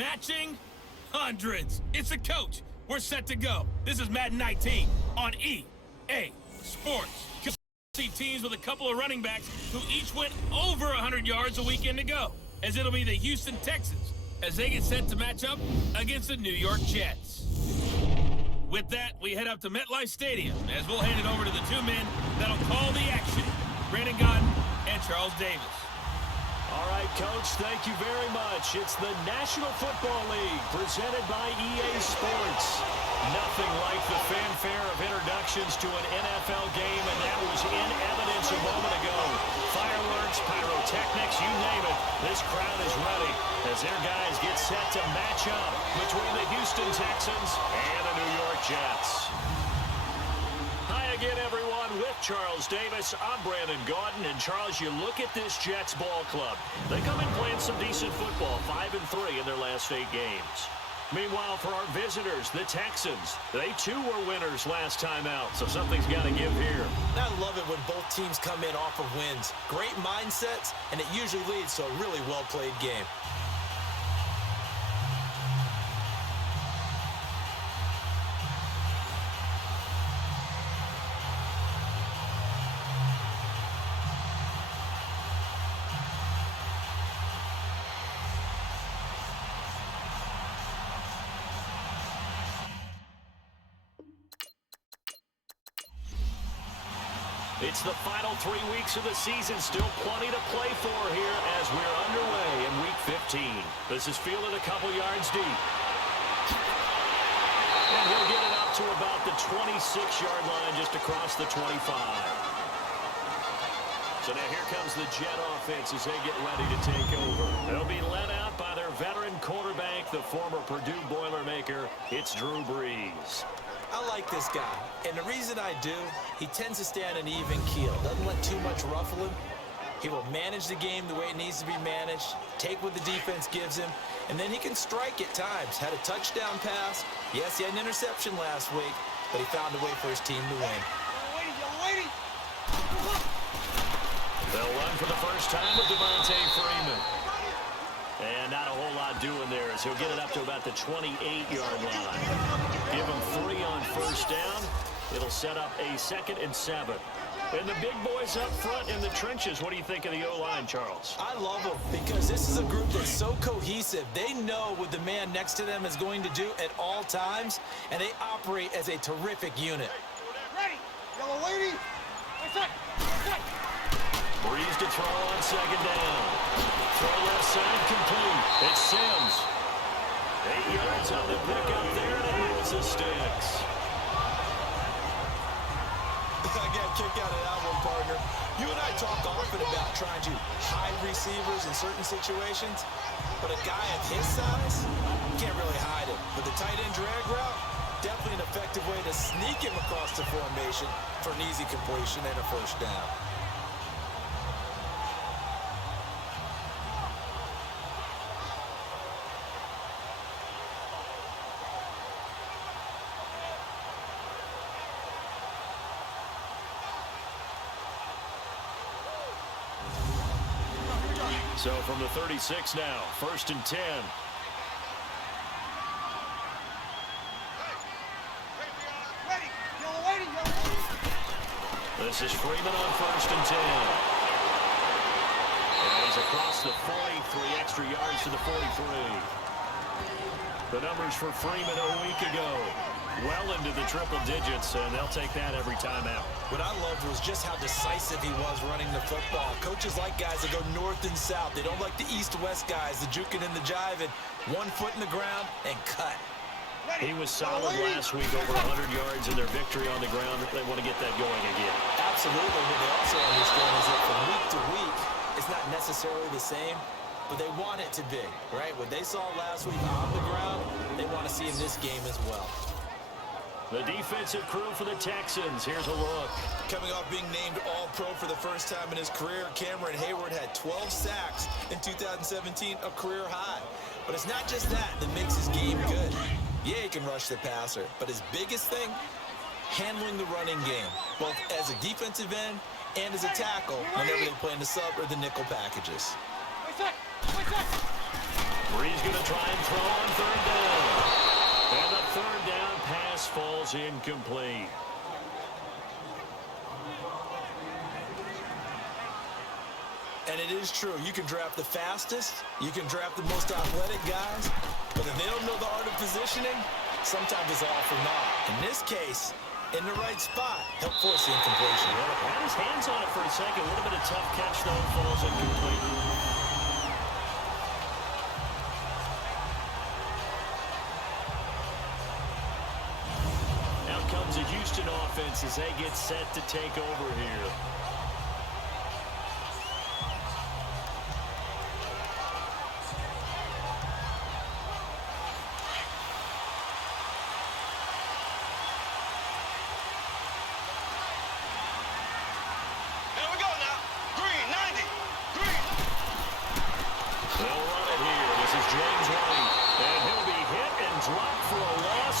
matching hundreds. It's a coach. We're set to go. This is Madden 19 on EA Sports. See teams with a couple of running backs who each went over 100 yards a weekend ago, as it'll be the Houston Texans as they get set to match up against the New York Jets. With that, we head up to MetLife Stadium as we'll hand it over to the two men that'll call the action, Brandon Gaudin and Charles Davis. All right, Coach, thank you very much. It's the National Football League presented by EA Sports. Nothing like the fanfare of introductions to an NFL game, and that was in evidence a moment ago. Fireworks, pyrotechnics, you name it. This crowd is ready as their guys get set to match up between the Houston Texans and the New York Jets. Hi again, everyone. With Charles Davis, I'm Brandon Gaudin. And Charles, you look at this Jets ball club. They come in playing some decent football, 5-3 in their last 8 games. Meanwhile, for our visitors, the Texans, they too were winners last time out, so something's got to give here. I love it when both teams come in off of wins. Great mindsets, and it usually leads to a really well-played game. It's the final 3 weeks of the season. Still plenty to play for here as we're underway in Week 15. This is fielded a couple yards deep. And he'll get it up to about the 26-yard line just across the 25. So now here comes the Jet offense as they get ready to take over. They'll be led out by their veteran quarterback, the former Purdue Boilermaker. It's Drew Brees. I like this guy, and the reason I do, he tends to stay on an even keel, doesn't let too much ruffle him. He will manage the game the way it needs to be managed, take what the defense gives him, and then he can strike at times. Had a touchdown pass. Yes, he had an interception last week, but he found a way for his team to win. They'll run for the first time with Devontae Freeman. And not a whole lot doing there as he'll get it up to about the 28-yard line. Give him 3 on first down. It'll set up a 2nd and 7. And the big boys up front in the trenches. What do you think of the O-line, Charles? I love them because this is a group that's so cohesive. They know what the man next to them is going to do at all times, and they operate as a terrific unit. Ready, yellow lady. Breeze to throw on 2nd down. Throw left side complete. It's Sims. 8 yards on the pickup there, and it moves the sticks. I got a kick out of that one, partner. You and I talk often about trying to hide receivers in certain situations, but a guy of his size, can't really hide it. But the tight end drag route, definitely an effective way to sneak him across the formation for an easy completion and a first down. So from the 36 now, 1st and 10. This is Freeman on 1st and 10. And he's across the 40, 3 extra yards to the 43. The numbers for Freeman a week ago, well into the triple digits, and they'll take that every time out. What I loved was just how decisive he was running the football. Coaches like guys that go north and south. They don't like the east-west guys, the juking and the jiving. 1 foot in the ground and cut. He was solid last week, over 100 yards in their victory on the ground. They want to get that going again. Absolutely. What they also understand is that from week to week, it's not necessarily the same, but they want it to be, right? What they saw last week on the ground, they want to see in this game as well. The defensive crew for the Texans. Here's a look. Coming off being named All-Pro for the first time in his career, Cameron Hayward had 12 sacks in 2017, a career high. But it's not just that makes his game good. Yeah, he can rush the passer, but his biggest thing, handling the running game, both as a defensive end and as a tackle whenever they play in the sub or the nickel packages. where he's going to try and throw on third down. And the third down pass falls incomplete. And it is true. You can draft the fastest. You can draft the most athletic guys. But if they don't know the art of positioning, sometimes it's all for naught. In this case, in the right spot, help force the incompletion. Yeah, had his hands on it for a second. Would have been a tough catch, though. Falls incomplete. Now comes a Houston offense as they get set to take over here.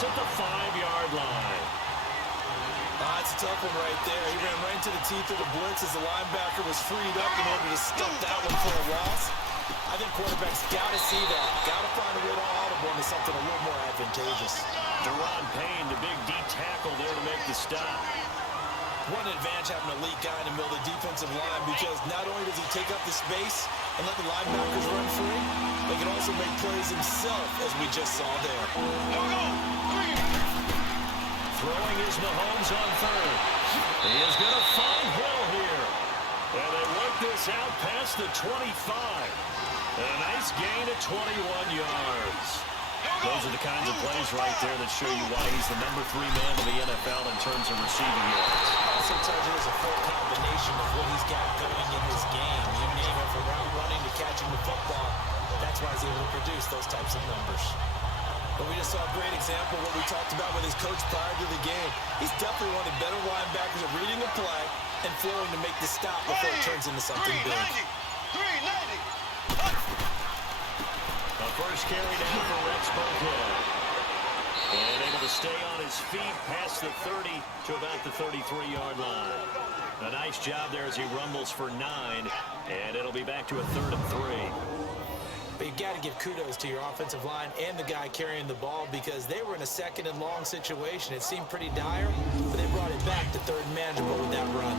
At the 5-yard line. It's a tough one right there. He ran right into the teeth of the blitz as the linebacker was freed up in order to stuff that one for a loss. I think quarterbacks got to see that. Got to find a way to audible into something a little more advantageous. Deron Payne, the big D tackle there to make the stop. One advantage having an elite guy in the middle of the defensive line because not only does he take up the space and let the linebackers run free, but he can also make plays himself, as we just saw there. Here we go. Throwing is Mahomes on third. He is going to find Hill here. And they work this out past the 25. And a nice gain of 21 yards. Those are the kinds of plays right there that show you why he's the number 3 man in the NFL in terms of receiving yards. Also tells you there's a full combination of what he's got going in his game. You name it, from route running to catching the football. That's why he's able to produce those types of numbers. But we just saw a great example of what we talked about with his coach prior to the game. He's definitely one of the better linebackers at reading a play and flowing to make the stop before it turns into something big. 390. The first carry down for Rex Burkhead. And able to stay on his feet past the 30 to about the 33-yard line. A nice job there as he rumbles for 9. And it'll be back to a 3rd and 3. But you've got to give kudos to your offensive line and the guy carrying the ball because they were in a 2nd and long situation. It seemed pretty dire, but they brought it back to 3rd and manageable with that run.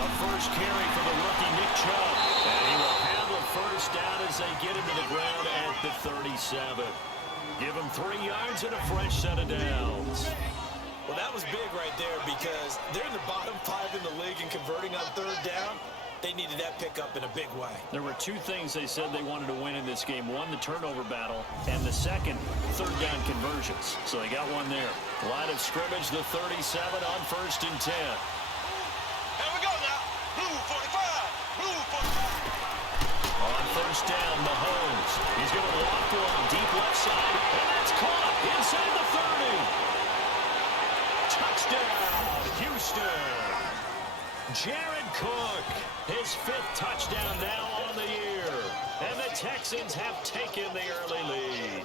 A first carry for the rookie Nick Chubb. And he will handle first down as they get into the ground at the 37. Give him 3 yards and a fresh set of downs. Well, that was big right there because they're in the bottom 5 in the league in converting on 3rd down. They needed that pickup in a big way. There were 2 things they said they wanted to win in this game. One, the turnover battle, and the second, 3rd down conversions. So they got one there. Line of scrimmage, the 37 on 1st and 10. Here we go now. Blue 45. Blue 45. On 1st down, Mahomes. He's going to loft one deep left side, and that's caught inside the 30. Touchdown, Houston. Jared Cook, his 5th touchdown now on the year. And the Texans have taken the early lead.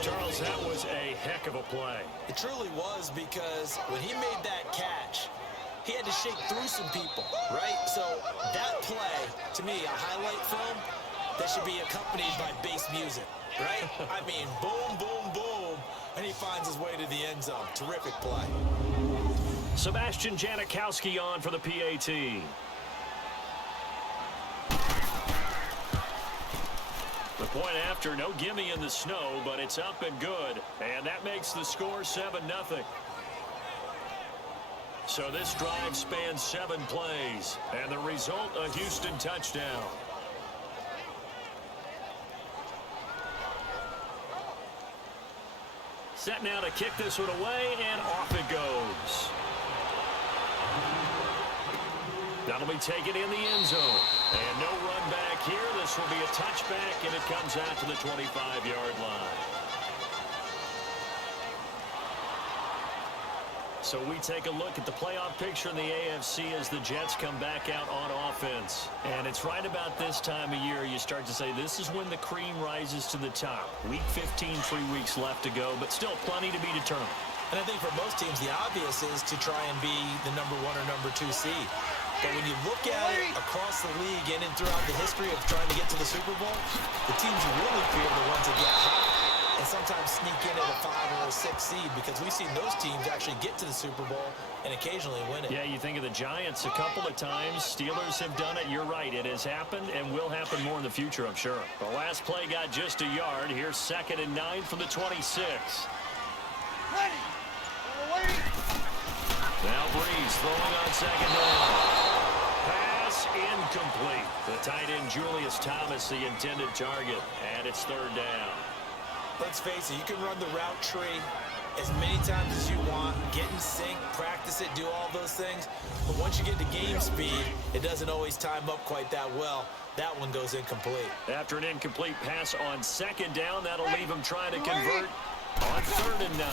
Charles, that was a heck of a play. It truly was because when he made that catch, he had to shake through some people, right? So that play, to me, a highlight film that should be accompanied by bass music, right? I mean, boom, boom, boom, and he finds his way to the end zone. Terrific play. Sebastian Janikowski on for the PAT. The point after, no gimme in the snow, but it's up and good. And that makes the score 7-0. So this drive spans 7 plays. And the result, a Houston touchdown. Set now to kick this one away, and off it goes. That'll be taken in the end zone. And no run back here. This will be a touchback, and it comes out to the 25-yard line. So we take a look at the playoff picture in the AFC as the Jets come back out on offense. And it's right about this time of year you start to say this is when the cream rises to the top. Week 15, 3 weeks left to go, but still plenty to be determined. And I think for most teams, the obvious is to try and be the number 1 or number 2 seed. But when you look at it across the league and throughout the history of trying to get to the Super Bowl, the teams you really fear are the ones that get hot and sometimes sneak in at a 5 or a 6 seed, because we've seen those teams actually get to the Super Bowl and occasionally win it. Yeah, you think of the Giants a couple of times. Steelers have done it. You're right. It has happened and will happen more in the future, I'm sure. The last play got just a yard. Here's 2nd and 9 from the 26. Ready. Now Breeze throwing on 2nd down. Pass incomplete. The tight end Julius Thomas, the intended target, and it's 3rd down. Let's face it, you can run the route tree as many times as you want, get in sync, practice it, do all those things. But once you get to game speed, it doesn't always time up quite that well. That one goes incomplete. After an incomplete pass on 2nd down, that'll leave him trying to convert on 3rd and 9.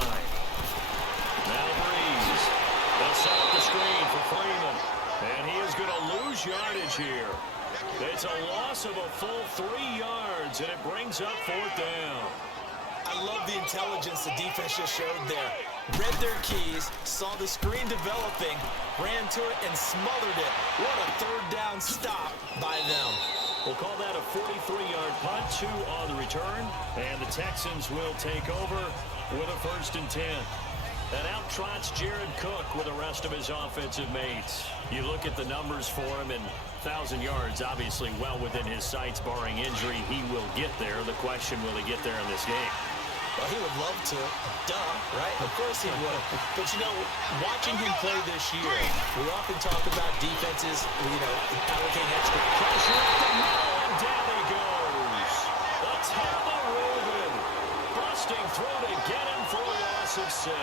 Now Breeze. They'll set up the screen for Freeman. And he is going to lose yardage here. It's a loss of a full 3 yards, and it brings up 4th down. I love the intelligence the defense just showed there. Read their keys, saw the screen developing, ran to it, and smothered it. What a 3rd down stop by them. We'll call that a 43-yard punt, 2 on the return, and the Texans will take over with a 1st and 10. And out trots Jared Cook with the rest of his offensive mates. You look at the numbers for him, and 1,000 yards, obviously well within his sights, barring injury. He will get there. The question, will he get there in this game? Well, he would love to. Duh, right? Of course he would. But, you know, watching him play this year, we often talk about defenses, allocating extra Pressure at the middle, and down he goes. The top of Reuben. Busting through to get him for a loss of 6.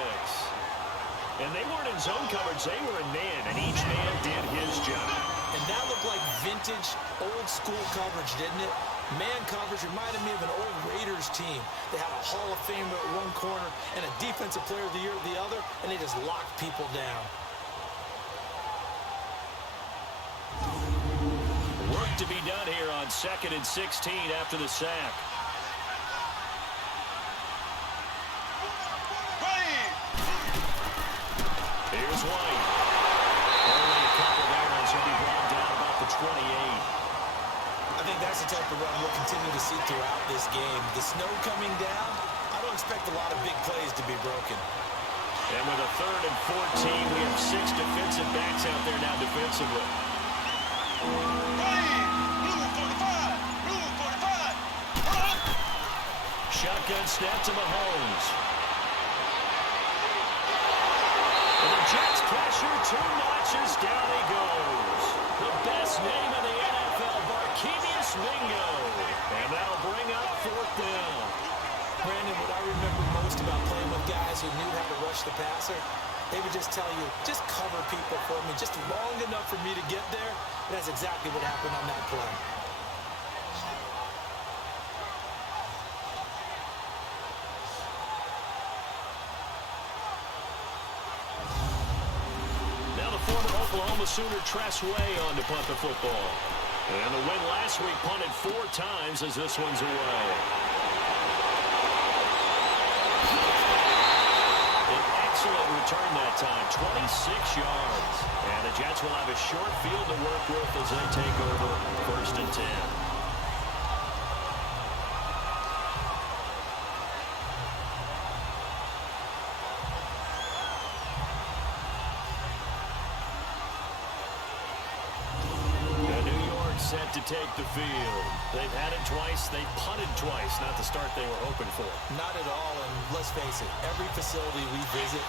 And they weren't in zone coverage. They were in man, and each man did his job. And that looked like vintage, old-school coverage, didn't it? Man coverage reminded me of an old Raiders team. They had a Hall of Famer at one corner and a Defensive Player of the Year at the other, and they just locked people down. Work to be done here on 2nd and 16 after the sack. Here's White. Only a couple there, and he'll be brought down about the 28. I think that's the type of run we'll continue to see throughout this game. The snow coming down, I don't expect a lot of big plays to be broken. And with a 3rd and 14, we have 6 defensive backs out there now defensively. Shotgun snap to Mahomes. And the Jets pressure too much as down he goes. The best name in the NFL, Barkevius Mingo. And that'll bring up 4th down. Brandon, what I remember most about playing with guys who knew how to rush the passer, they would just tell you, just cover people for me, just long enough for me to get there. And that's exactly what happened on that play. Now the former Oklahoma Sooner Tress Way on to punt the football. And the win last week punted 4 times as this one's away. An excellent return that time, 26 yards. And the Jets will have a short field to work with as they take over 1st and 10. Set to take the field. They've had it twice. They've punted twice. Not the start they were hoping for. Not at all, and let's face it, every facility we visit,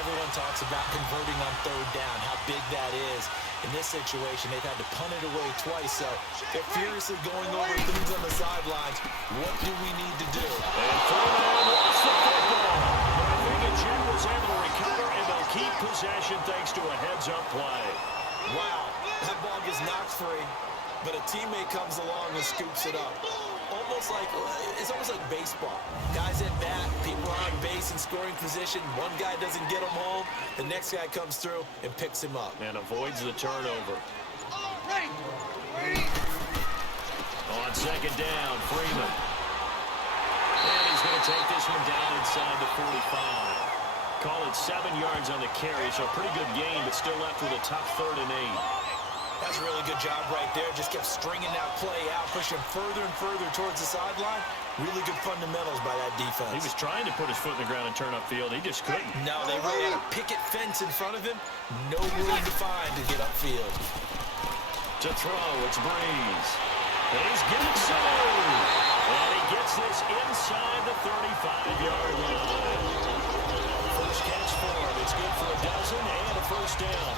everyone talks about converting on 3rd down, how big that is. In this situation, they've had to punt it away twice, so they're furiously going over things on the sidelines. What do we need to do? And Freeman lost the football. But I think Jim was able to recover, and they'll keep possession thanks to a heads-up play. Wow, that ball gets knocked free, but a teammate comes along and scoops it up. It's almost like baseball. Guys at bat, people are on base in scoring position. One guy doesn't get him home. The next guy comes through and picks him up. And avoids the turnover. On 2nd down, Freeman. And he's going to take this one down inside the 45. Call it 7 yards on the carry, so a pretty good gain, but still left with a tough 3rd and 8. That's a really good job right there. Just kept stringing that play out, pushing further and further towards the sideline. Really good fundamentals by that defense. He was trying to put his foot in the ground and turn upfield. He just couldn't. No, they really had a picket fence in front of him. No room to find to get upfield. To throw, it's Breeze. And he's getting saved. And he gets this inside the 35-yard line. First catch for him. It's good for a dozen and a first down.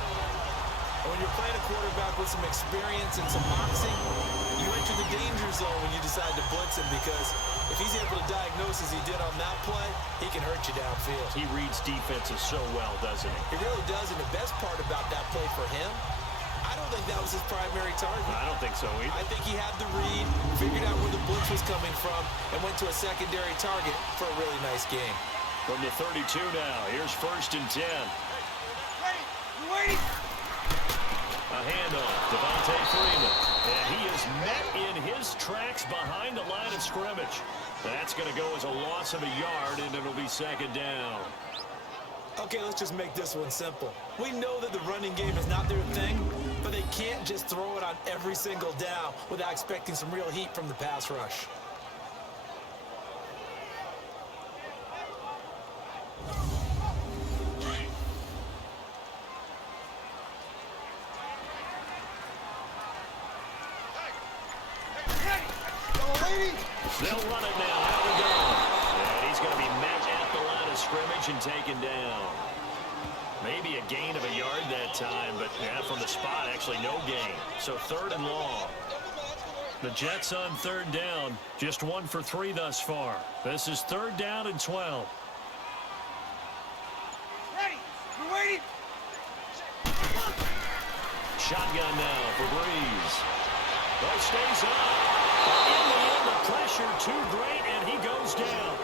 When you're playing a quarterback with some experience and some moxie, you enter the danger zone when you decide to blitz him, because if he's able to diagnose as he did on that play, he can hurt you downfield. He reads defenses so well, doesn't he? He really does, and the best part about that play for him, I don't think that was his primary target. I don't think so either. I think he had the read, figured out where the blitz was coming from, and went to a secondary target for a really nice game. From the 32 now, here's 1st and 10. Ready. You waiting? A handoff, Devontae Freeman. And he is met in his tracks behind the line of scrimmage. That's going to go as a loss of a yard, and it'll be 2nd down. Okay, let's just make this one simple. We know that the running game is not their thing, but they can't just throw it on every single down without expecting some real heat from the pass rush. They'll run it now. Out we go. And he's going to be met at the line of scrimmage and taken down. Maybe a gain of a yard that time, but yeah, from the spot, actually no gain. So 3rd and long. The Jets on 3rd down. Just 1 for 3 thus far. This is 3rd down and 12. Ready. You waiting? Shotgun now for Breeze. That stays up. In the end, the pressure too great, and he goes down.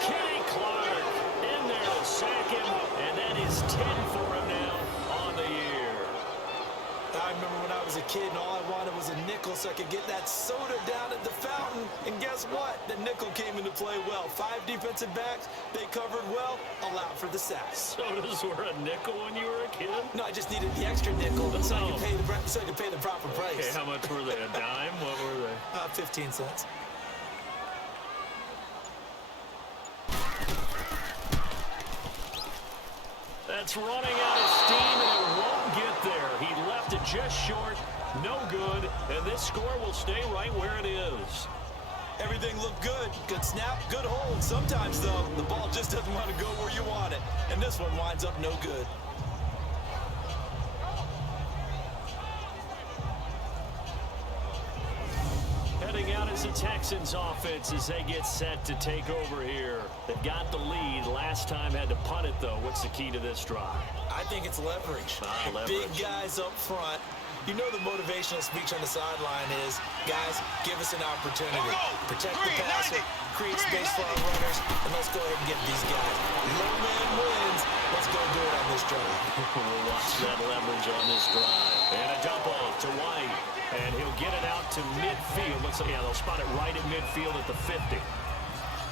Kenny Clark in there to sack him, and that is 10 for him now on the year. I remember when I was a kid and all I wanted was a nickel so I could get that soda down at the fountain. And guess what? The nickel came into play well. 5 defensive backs, they covered well, allowed for the sacks. Sodas were a nickel when you were a kid? No, I just needed the extra nickel so I could pay the proper price. Okay, how much were they? A dime? What were they? 15 cents. That's running out of steam, and it won't get there. He left it just short, no good, and this score will stay right where it is. Everything looked good. Good snap, good hold. Sometimes, though, the ball just doesn't want to go where you want it, and this one winds up no good. Heading out is the Texans offense as they get set to take over here. They've got the lead. Last time had to punt it, though. What's the key to this drive? I think it's leverage. Leverage. Big guys up front. You know the motivational speech on the sideline is, guys, give us an opportunity. Protect the passer, create space for our runners, and let's go ahead and get these guys. No man wins. Let's go do it on this drive. We'll watch that leverage on this drive. And a dump off to White. And he'll get it out to midfield. Looks like, yeah, they'll spot it right at midfield at the 50.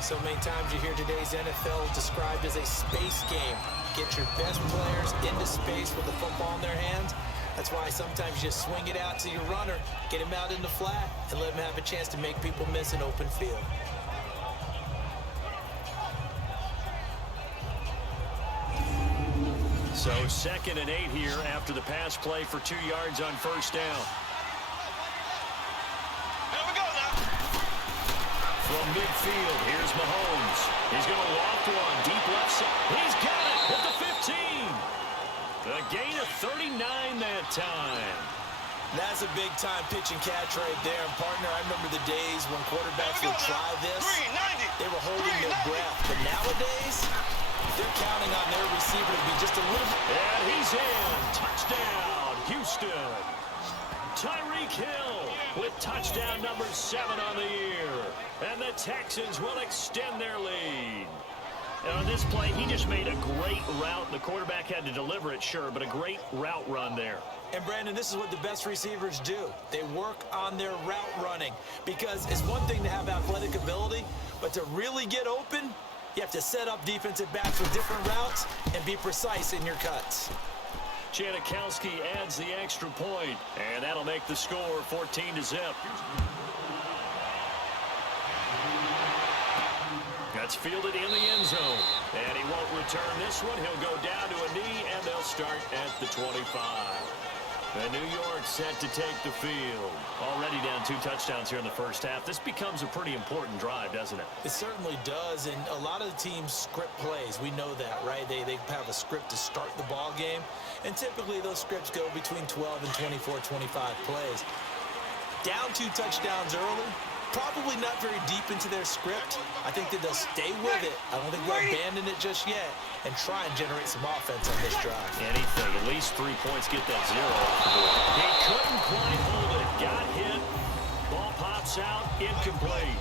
So many times you hear today's NFL described as a space game. Get your best players into space with the football in their hands. That's why sometimes you just swing it out to your runner, get him out in the flat, and let him have a chance to make people miss an open field. So 2nd and 8 here after the pass play for 2 yards on first down. From midfield, here's Mahomes. He's going to loft one, deep left side. He's got it at the 15. A gain of 39 that time. That's a big-time pitch and catch right there. And, partner, I remember the days when quarterbacks would try this. They were holding their breath. But nowadays, they're counting on their receiver to be just a little bit. And he's in. Touchdown, Houston. Tyreek Hill with touchdown number 7 on the year. And the Texans will extend their lead. And on this play, he just made a great route. The quarterback had to deliver it, sure, but a great route run there. And, Brandon, this is what the best receivers do. They work on their route running. Because it's one thing to have athletic ability, but to really get open, You have to set up defensive backs with different routes and be precise in your cuts. Janikowski adds the extra point, and that'll make the score 14-0. That's fielded in the end zone, and he won't return this one. He'll go down to a knee, and they'll start at the 25. And New York set to take the field. Already down 2 touchdowns here in the first half. This becomes a pretty important drive, doesn't it? It certainly does, and a lot of the teams script plays. We know that, right? They have a script to start the ball game, and typically those scripts go between 12 and 24, 25 plays. Down 2 touchdowns early, probably not very deep into their script. I think that they'll stay with it. I don't think they'll abandon it just yet and try and generate some offense on this drive. Anything, at least 3 points, get that 0 off the board. He couldn't quite hold it. Got hit. Ball pops out. Incomplete.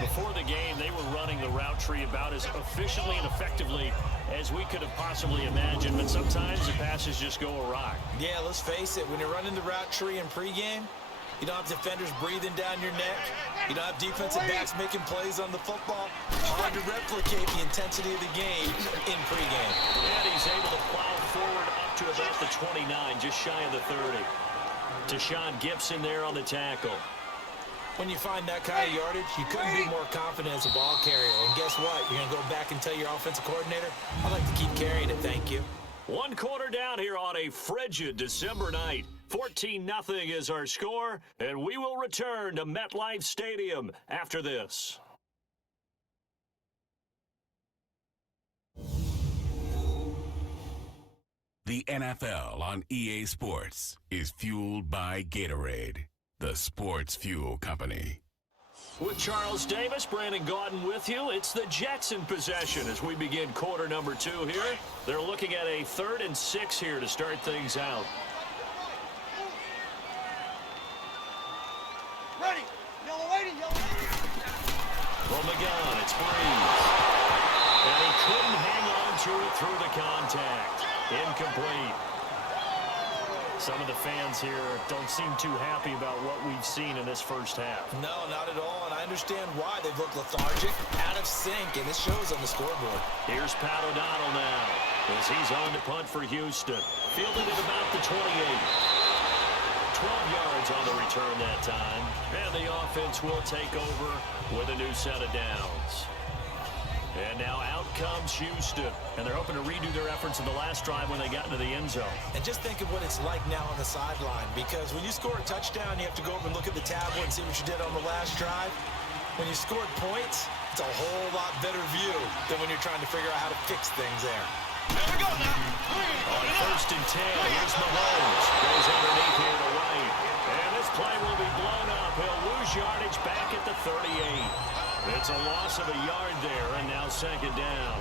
Before the game, they were running the route tree about as efficiently and effectively as we could have possibly imagined, but sometimes the passes just go awry. Yeah, let's face it. When you're running the route tree in pregame, you don't have defenders breathing down your neck. You don't have defensive backs making plays on the football. Hard to replicate the intensity of the game in pregame. And he's able to plow forward up to about the 29, just shy of the 30. Tashawn Gibson there on the tackle. When you find that kind of yardage, you couldn't be more confident as a ball carrier. And guess what? You're going to go back and tell your offensive coordinator, I'd like to keep carrying it, thank you. 1 quarter down here on a frigid December night. 14-0 is our score, and we will return to MetLife Stadium after this. The NFL on EA Sports is fueled by Gatorade, the sports fuel company. With Charles Davis, Brandon Gaudin with you. It's the Jets in possession as we begin quarter number 2 here. They're looking at a 3rd and 6 here to start things out. Ready. Yellow lady, yellow lady. From the gun, it's Breeze. And he couldn't hang on to it through the contact. Incomplete. Some of the fans here don't seem too happy about what we've seen in this first half. No, not at all, and I understand why. They've looked lethargic, out of sync, and it shows on the scoreboard. Here's Pat O'Donnell now as he's on to punt for Houston. Fielded at about the 28. 12 yards on the return that time. And the offense will take over with a new set of downs. And now out comes Houston. And they're hoping to redo their efforts in the last drive when they got into the end zone. And just think of what it's like now on the sideline, because when you score a touchdown, you have to go over and look at the tablet and see what you did on the last drive. When you scored points, it's a whole lot better view than when you're trying to figure out how to fix things there. Here we go now. On 1st and 10, here's Mahomes. Goes underneath here to White. And this play will be blown up. He'll lose yardage back at the 38. It's a loss of a yard there, and now 2nd down.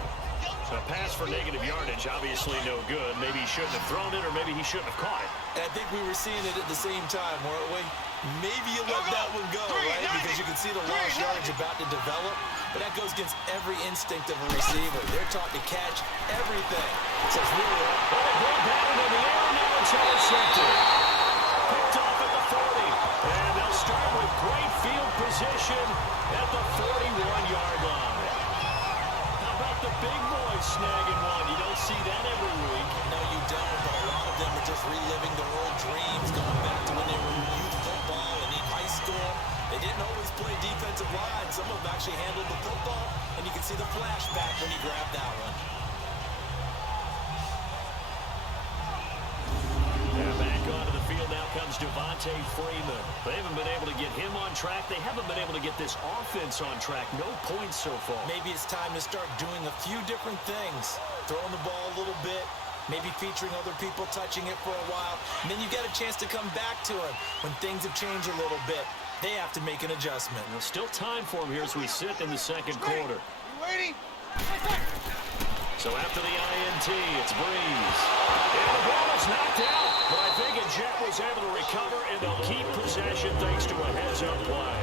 A pass for negative yardage, obviously no good. Maybe he shouldn't have thrown it, or maybe he shouldn't have caught it. And I think we were seeing it at the same time, weren't we? Maybe you let that one go, right? Because you can see the lost yardage about to develop. But that goes against every instinct of a receiver. They're taught to catch everything. So it's really ball batted in the air, now it's intercepted. Picked off at the 40. And they'll start with great field position at the 41-yard line. How about the big boys snagging one? You don't see that every week. No, you don't, but a lot of them are just reliving their old dreams, going back to when they were in youth football and in high school. They didn't always play defensive line. Some of them actually handled the football, and you can see the flashback when he grabbed that one. Back onto the field now comes Devontae Freeman. They haven't been able to get him on track. They haven't been able to get this offense on track. No points so far. Maybe it's time to start doing a few different things. Throwing the ball a little bit, maybe featuring other people touching it for a while. And then you get a chance to come back to him when things have changed a little bit. They have to make an adjustment. There's still time for him here as we sit in the 2nd quarter. You waiting? So after the INT, it's Breeze. And the ball is knocked out. But I think a Jet was able to recover, and they'll keep possession thanks to a heads-up play.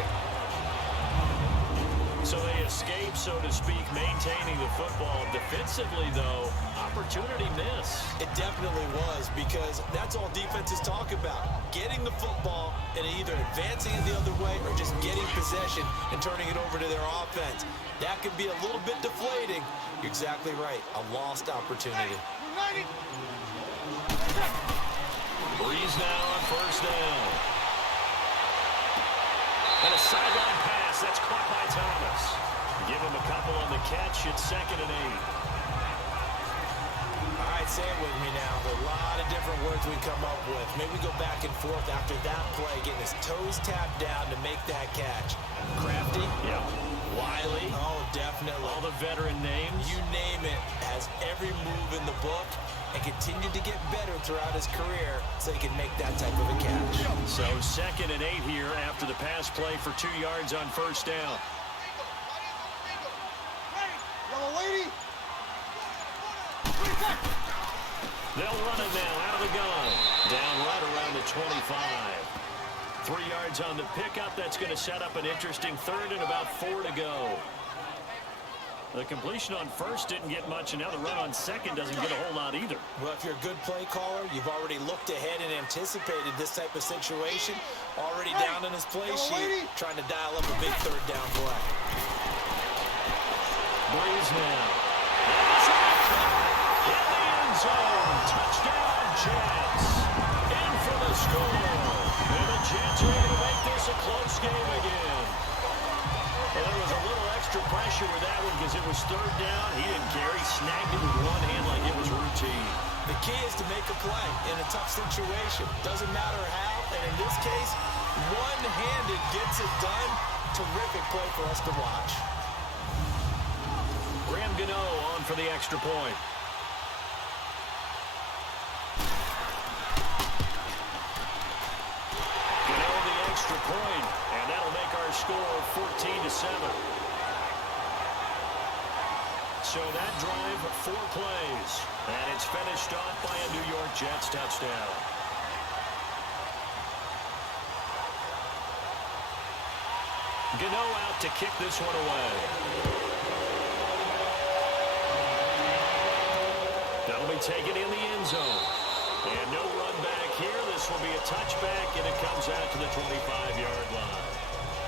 So they escape, so to speak, maintaining the football. Defensively, though, opportunity miss. It definitely was, because that's all defenses talk about. Getting the football and either advancing it the other way or just getting possession and turning it over to their offense. That could be a little bit deflating. You're exactly right. A lost opportunity. Breeze now on first down. And a sideline pass. That's caught by Thomas. Give him a couple on the catch. It's 2nd and 8. All right, say it with me now. There are a lot of different words we come up with. Maybe go back and forth after that play, getting his toes tapped down to make that catch. Crafty? Yeah. Wiley? Oh, definitely. All the veteran names? You name it. Has every move in the book and continued to get better throughout his career so he can make that type of a catch. So 2nd and 8 here after the pass play for 2 yards on first down. Yellow lady. They'll run it now out of the gun. Down right around the 25. 3 yards on the pickup. That's going to set up an interesting 3rd and about 4 to go. The completion on first didn't get much, and now the run on second doesn't get a whole lot either. Well, if you're a good play caller, you've already looked ahead and anticipated this type of situation. Already down in his play sheet, trying to dial up a big 3rd down play. Breeze now. In the end zone. Touchdown, Jets. In for the score. And the Jets are able to make this a close game again. Well, there was a little extra pressure with that one because it was 3rd down. He didn't care. He snagged it with one hand like it was routine. The key is to make a play in a tough situation. Doesn't matter how, and in this case, one-handed gets it done. Terrific play for us to watch. Graham Gano on for the extra point. Gano the extra point, and that'll make our score 14-7. So that drive, 4 plays, and it's finished off by a New York Jets touchdown. Gano out to kick this one away. That'll be taken in the end zone. And no run back here. This will be a touchback, and it comes out to the 25-yard line.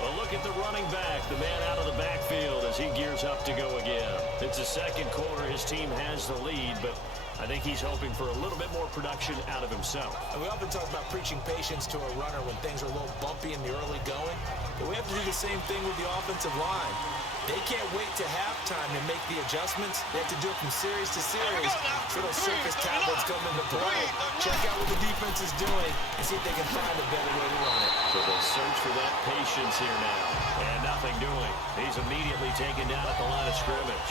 Well, look at the running back, the man out of the backfield as he gears up to go again. It's the second quarter. His team has the lead, but I think he's hoping for a little bit more production out of himself. And we often talk about preaching patience to a runner when things are a little bumpy in the early going, but we have to do the same thing with the offensive line. They can't wait to halftime to make the adjustments. They have to do it from series to series. So those surface tablets come into play. Check out what the defense is doing and see if they can find a better way to run it. So they'll search for that patience here now. And nothing doing. He's immediately taken down at the line of scrimmage.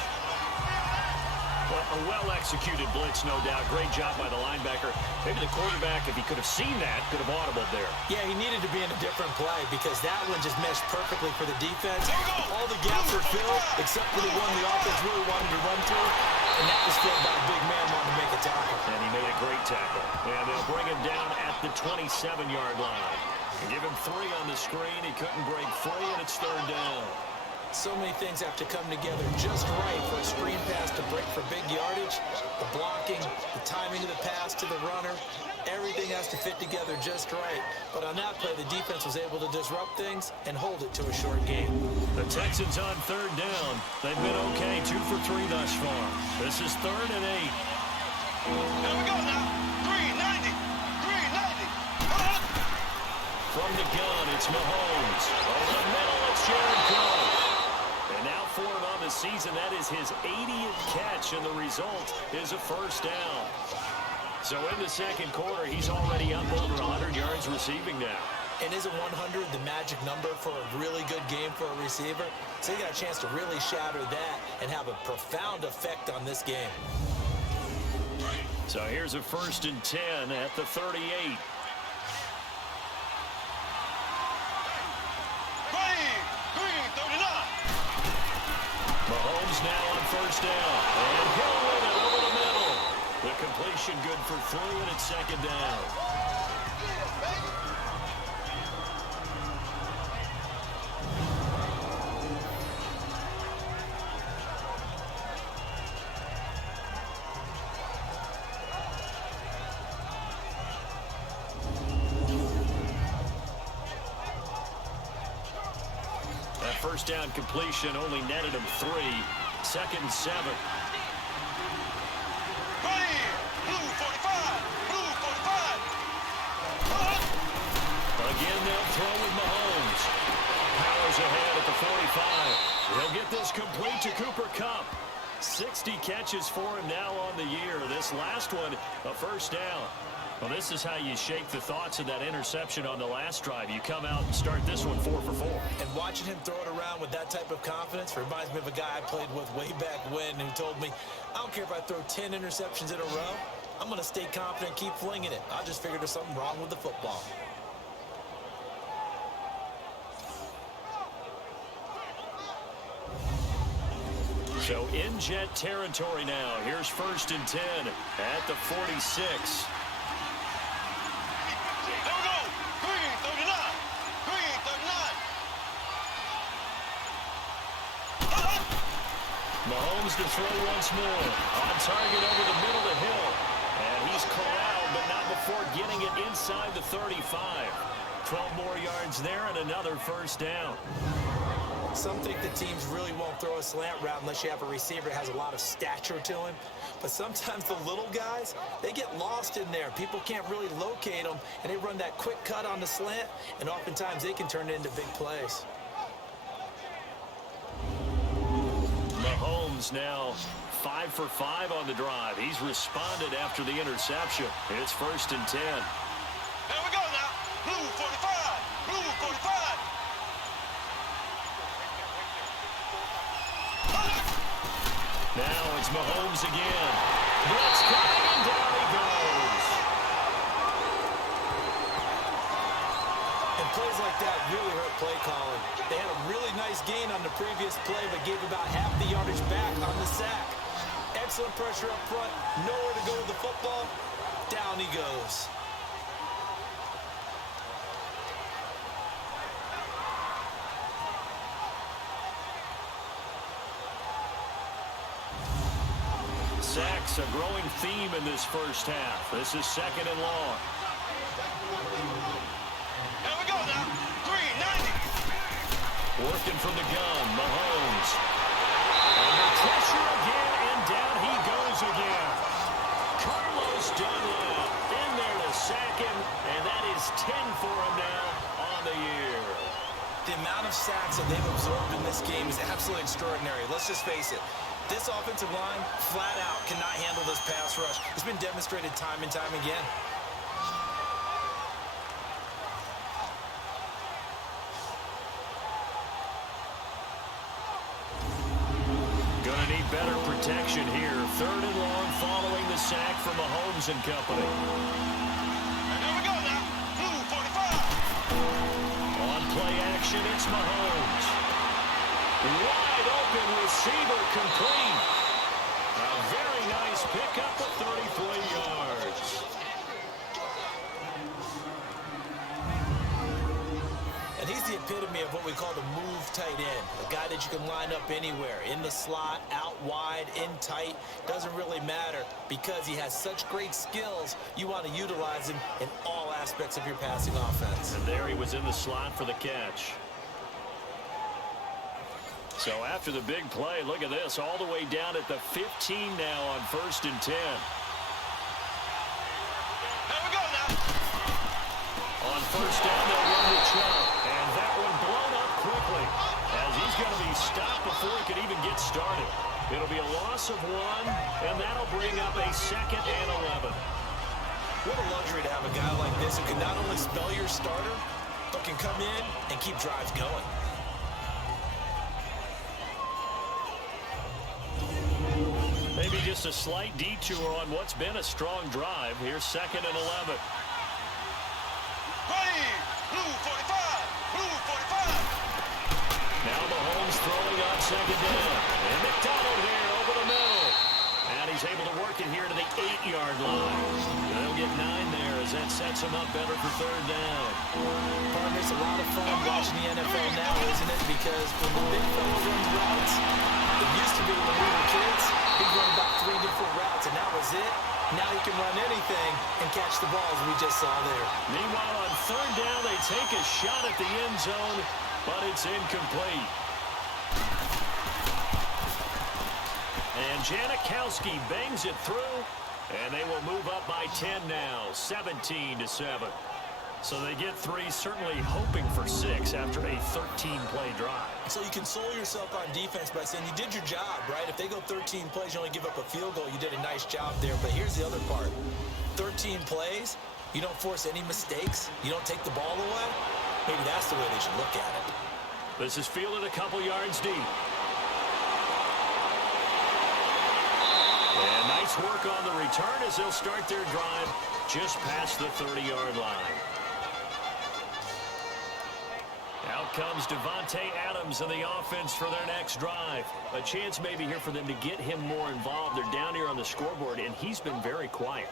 Well, a well-executed blitz, no doubt. Great job by the linebacker. Maybe the quarterback, if he could have seen that, could have audibled there. Yeah, he needed to be in a different play because that one just meshed perfectly for the defense. All the gaps were filled except for the one the offense really wanted to run through, and that was filled by a big man wanting to make a tackle. And he made a great tackle. And they'll bring him down at the 27-yard line. Give him 3 on the screen. He couldn't break free, and it's 3rd down. So many things have to come together just right for a screen pass to break for big yardage. The blocking, the timing of the pass to the runner, everything has to fit together just right. But on that play, the defense was able to disrupt things and hold it to a short game. The Texans on 3rd down. They've been okay, 2 for 3 thus far. This is 3rd and 8. Here we go now. 390. 390. From the gun, it's Mahomes. Over the middle, it's Jared Cook. And now for him on the season, that is his 80th catch, and the result is a 1st down. So in the second quarter, he's already up over 100 yards receiving now. And isn't 100 the magic number for a really good game for a receiver? So you got a chance to really shatter that and have a profound effect on this game. So here's a 1st and 10 at the 38. Mahomes now on 1st down. And he'll win it over the middle. The completion good for 3, and it's 2nd down. first down completion only netted him 3. 2nd and 7. Right here. Blue 45. Blue 45. Again, they'll throw with Mahomes. Powers ahead at the 45. He'll get this complete to Cooper Kupp. 60 catches for him now on the year. This last one, a first down. Well, this is how you shake the thoughts of that interception on the last drive. You come out and start this one 4 for 4. And watching him throw it around with that type of confidence reminds me of a guy I played with way back when who told me, I don't care if I throw 10 interceptions in a row. I'm going to stay confident and keep flinging it. I just figured there's something wrong with the football. So in Jet territory now. Here's 1st and 10 at the 46. There we go. Green 39. Green 39. Mahomes to throw once more. On target over the middle of the hill. And he's corralled, but not before getting it inside the 35. 12 more yards there and another first down. Some think the teams really won't throw a slant route unless you have a receiver that has a lot of stature to him. But sometimes the little guys, they get lost in there. People can't really locate them, and they run that quick cut on the slant, and oftentimes they can turn it into big plays. Mahomes now 5 for 5 on the drive. He's responded after the interception. It's 1st and 10. There we go now. Blue 45. Blue 45. Now it's Mahomes again. Blitz coming, and down he goes. And plays like that really hurt play calling. They had a really nice gain on the previous play, but gave about half the yardage back on the sack. Excellent pressure up front. Nowhere to go with the football. Down he goes. Sacks, a growing theme in this first half. This is 2nd and long. There we go now. Green 90. Working from the gun, Mahomes. Under pressure again, and down he goes again. Carlos Dunlap in there to sack him, and that is 10 for him now on the year. The amount of sacks that they've absorbed in this game is absolutely extraordinary. Let's just face it. This offensive line, flat out, cannot handle this pass rush. It's been demonstrated time and time again. Gonna need better protection here. 3rd and long following the sack from Mahomes and company. And there we go now. Blue 45. On play action, it's Mahomes. Wide open receiver complete. A very nice pickup of 33 yards. And he's the epitome of what we call the move tight end. A guy that you can line up anywhere. In the slot, out wide, in tight. Doesn't really matter because he has such great skills. You want to utilize him in all aspects of your passing offense. And there he was in the slot for the catch. So after the big play, look at this, all the way down at the 15 now on 1st and 10. There we go now. On 1st down, they'll run the chop, and that one blown up quickly as he's going to be stopped before he could even get started. It'll be a loss of 1, and that'll bring up a 2nd and 11. What a luxury to have a guy like this who can not only spell your starter, but can come in and keep drives going. Maybe just a slight detour on what's been a strong drive. Here's 2nd and 11. Right here. Blue 45. Blue 45. Now Mahomes throwing on 2nd down. And McDonald here over the middle. And he's able to work it here to the 8-yard line. They'll get 9 there as that sets him up better for 3rd down. Partner, it's a lot of fun watching the NFL now, isn't it? Because when the big fella runs routes, it used to be when we were kids, he'd run about 3 different routes, and that was it. Now he can run anything and catch the ball, as we just saw there. Meanwhile, on 3rd down, they take a shot at the end zone, but it's incomplete. And Janikowski bangs it through, and they will move up by 10 now, 17-7. So they get 3, certainly hoping for 6 after a 13-play drive. So you console yourself on defense by saying you did your job, right? If they go 13 plays, you only give up a field goal, you did a nice job there. But here's the other part. 13 plays, you don't force any mistakes, you don't take the ball away. Maybe that's the way they should look at it. This is fielded a couple yards deep. And nice work on the return as they'll start their drive just past the 30-yard line. Out comes Devontae Adams in the offense for their next drive. A chance maybe here for them to get him more involved. They're down here on the scoreboard, and he's been very quiet.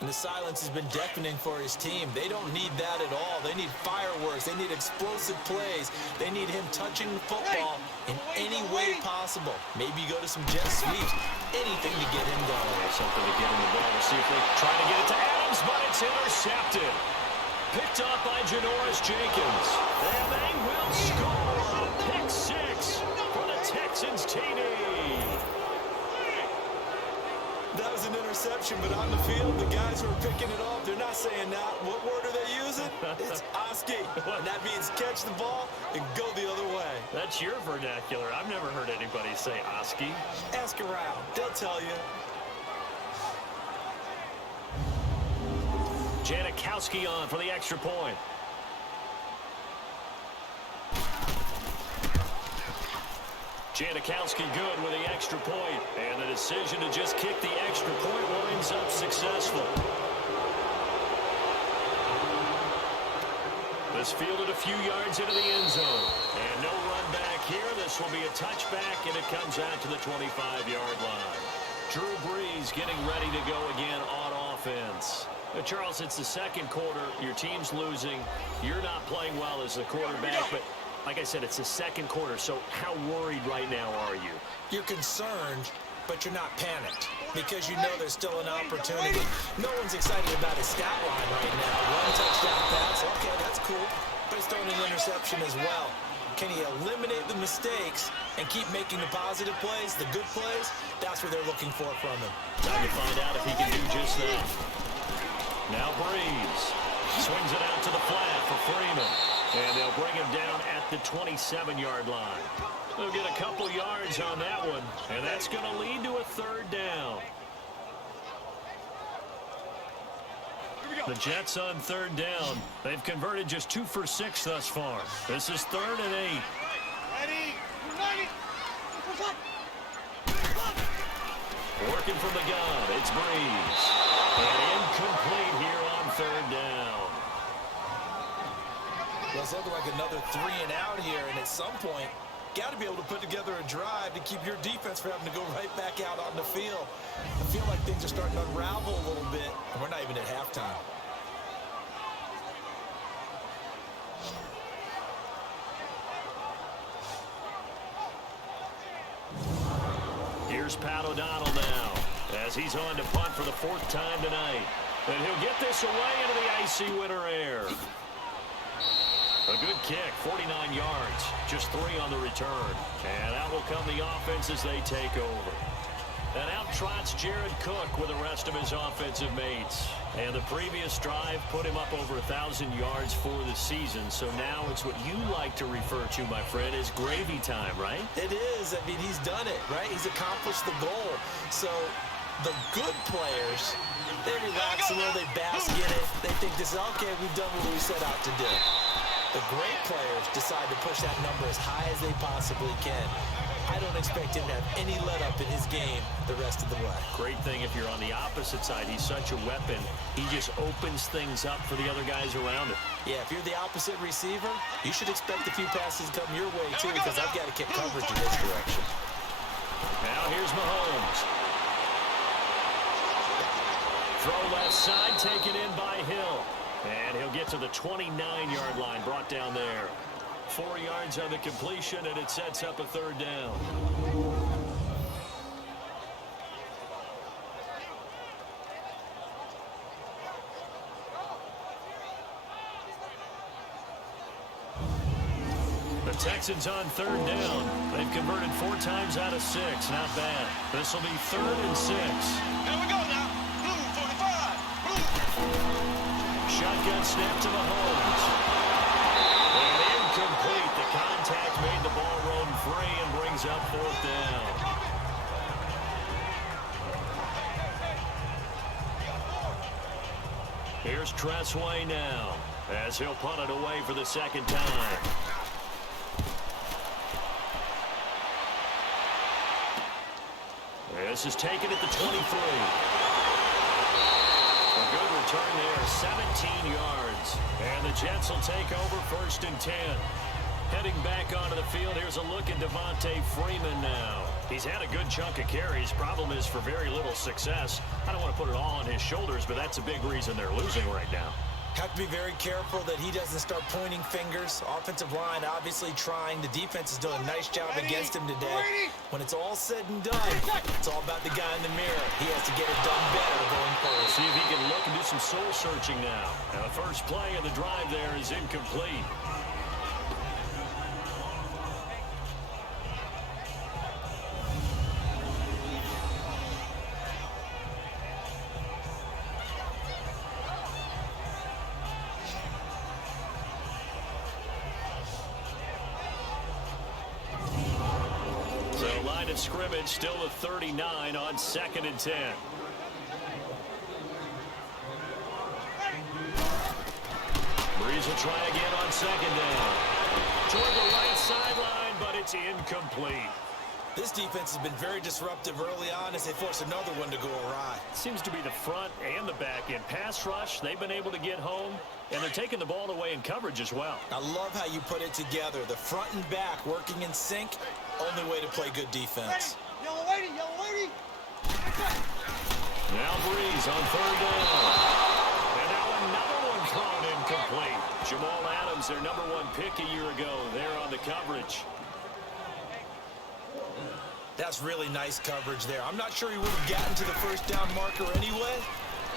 And the silence has been deafening for his team. They don't need that at all. They need fireworks. They need explosive plays. They need him touching the football in any way possible. Maybe you go to some jet sweeps. Anything to get him going. Something to get him the ball. We'll see if they try to get it to Adams, but it's intercepted. Picked up by Janoris Jenkins. And they will score a pick 6 for the Texans TD. That was an interception, but on the field, the guys who are picking it off, they're not saying that. What word are they using? It's Oski. And that means catch the ball and go the other way. That's your vernacular. I've never heard anybody say Oski. Ask around. They'll tell you. Janikowski on for the extra point. Janikowski good with the extra point. And the decision to just kick the extra point winds up successful. This fielded a few yards into the end zone. And no run back here. This will be a touchback, and it comes out to the 25-yard line. Drew Brees getting ready to go again on offense. Charles, it's the second quarter. Your team's losing. You're not playing well as the quarterback, but like I said, it's the second quarter. So how worried right now are you? You're concerned, but you're not panicked because you know there's still an opportunity. No one's excited about his stat line right now. 1 touchdown pass, okay, that's cool. But he's throwing an interception as well. Can he eliminate the mistakes and keep making the positive plays, the good plays? That's what they're looking for from him. Time to find out if he can do just that. Now Brees swings it out to the flat for Freeman. And they'll bring him down at the 27-yard line. They'll get a couple yards on that one. And that's going to lead to a 3rd down. The Jets on 3rd down. They've converted just 2 for 6 thus far. This is 3rd and 8. Working from the gun, it's Brees. And incomplete here on 3rd down. Well, it's looking like another 3 and out here, and at some point, got to be able to put together a drive to keep your defense from having to go right back out on the field. I feel like things are starting to unravel a little bit, and we're not even at halftime. Here's Pat O'Donnell now, as he's on to punt for the 4th time tonight. And he'll get this away into the icy winter air. A good kick, 49 yards, just 3 on the return. And out will come the offense as they take over. And out trots Jared Cook with the rest of his offensive mates. And the previous drive put him up over 1,000 yards for the season. So now it's what you like to refer to, my friend, as gravy time, right? It is. I mean, he's done it, right? He's accomplished the goal. So the good players, they relax a little, they bask in it. They think this is, okay, we've done what we set out to do. The great players decide to push that number as high as they possibly can. I don't expect him to have any let-up in his game the rest of the way. Great thing if you're on the opposite side. He's such a weapon. He just opens things up for the other guys around him. Yeah, if you're the opposite receiver, you should expect a few passes come your way, too, because I've got to kick coverage in this direction. Now here's Mahomes. Throw left side, taken in by Hill. And he'll get to the 29-yard line, brought down there. 4 yards on the completion, and it sets up a 3rd down. The Texans on third down. They've converted 4 times out of 6. Not bad. This will be 3rd and 6. Here we go now. Blue 45. Blue. Shotgun snap to Mahomes. And incomplete. The contact made the ball roam free and brings up 4th down. Here's Tressway now, as he'll punt it away for the 2nd time. This is taken at the 23. A good return there, 17 yards. And the Jets will take over 1st and 10. Heading back onto the field, here's a look at Devontae Freeman now. He's had a good chunk of carries. Problem is for very little success. I don't want to put it all on his shoulders, but that's a big reason they're losing right now. Have to be very careful that he doesn't start pointing fingers. Offensive line obviously trying. The defense is doing a nice job against him today. When it's all said and done, it's all about the guy in the mirror. He has to get it done better going forward. See if he can look and do some soul searching now. And the first play of the drive there is incomplete. Scrimmage still a 39 on 2nd and 10. Breeze will try again on 2nd down. Toward the right sideline, but it's incomplete. This defense has been very disruptive early on as they force another one to go awry. Seems to be the front and the back end. Pass rush, they've been able to get home, and they're taking the ball away in coverage as well. I love how you put it together. The front and back working in sync. Only way to play good defense. Yellow lady, yellow lady. Now Breeze on 3rd down. And now another one thrown incomplete. Jamal Adams, their #1 pick a year ago, there on the coverage. That's really nice coverage there. I'm not sure he would have gotten to the 1st down marker anyway.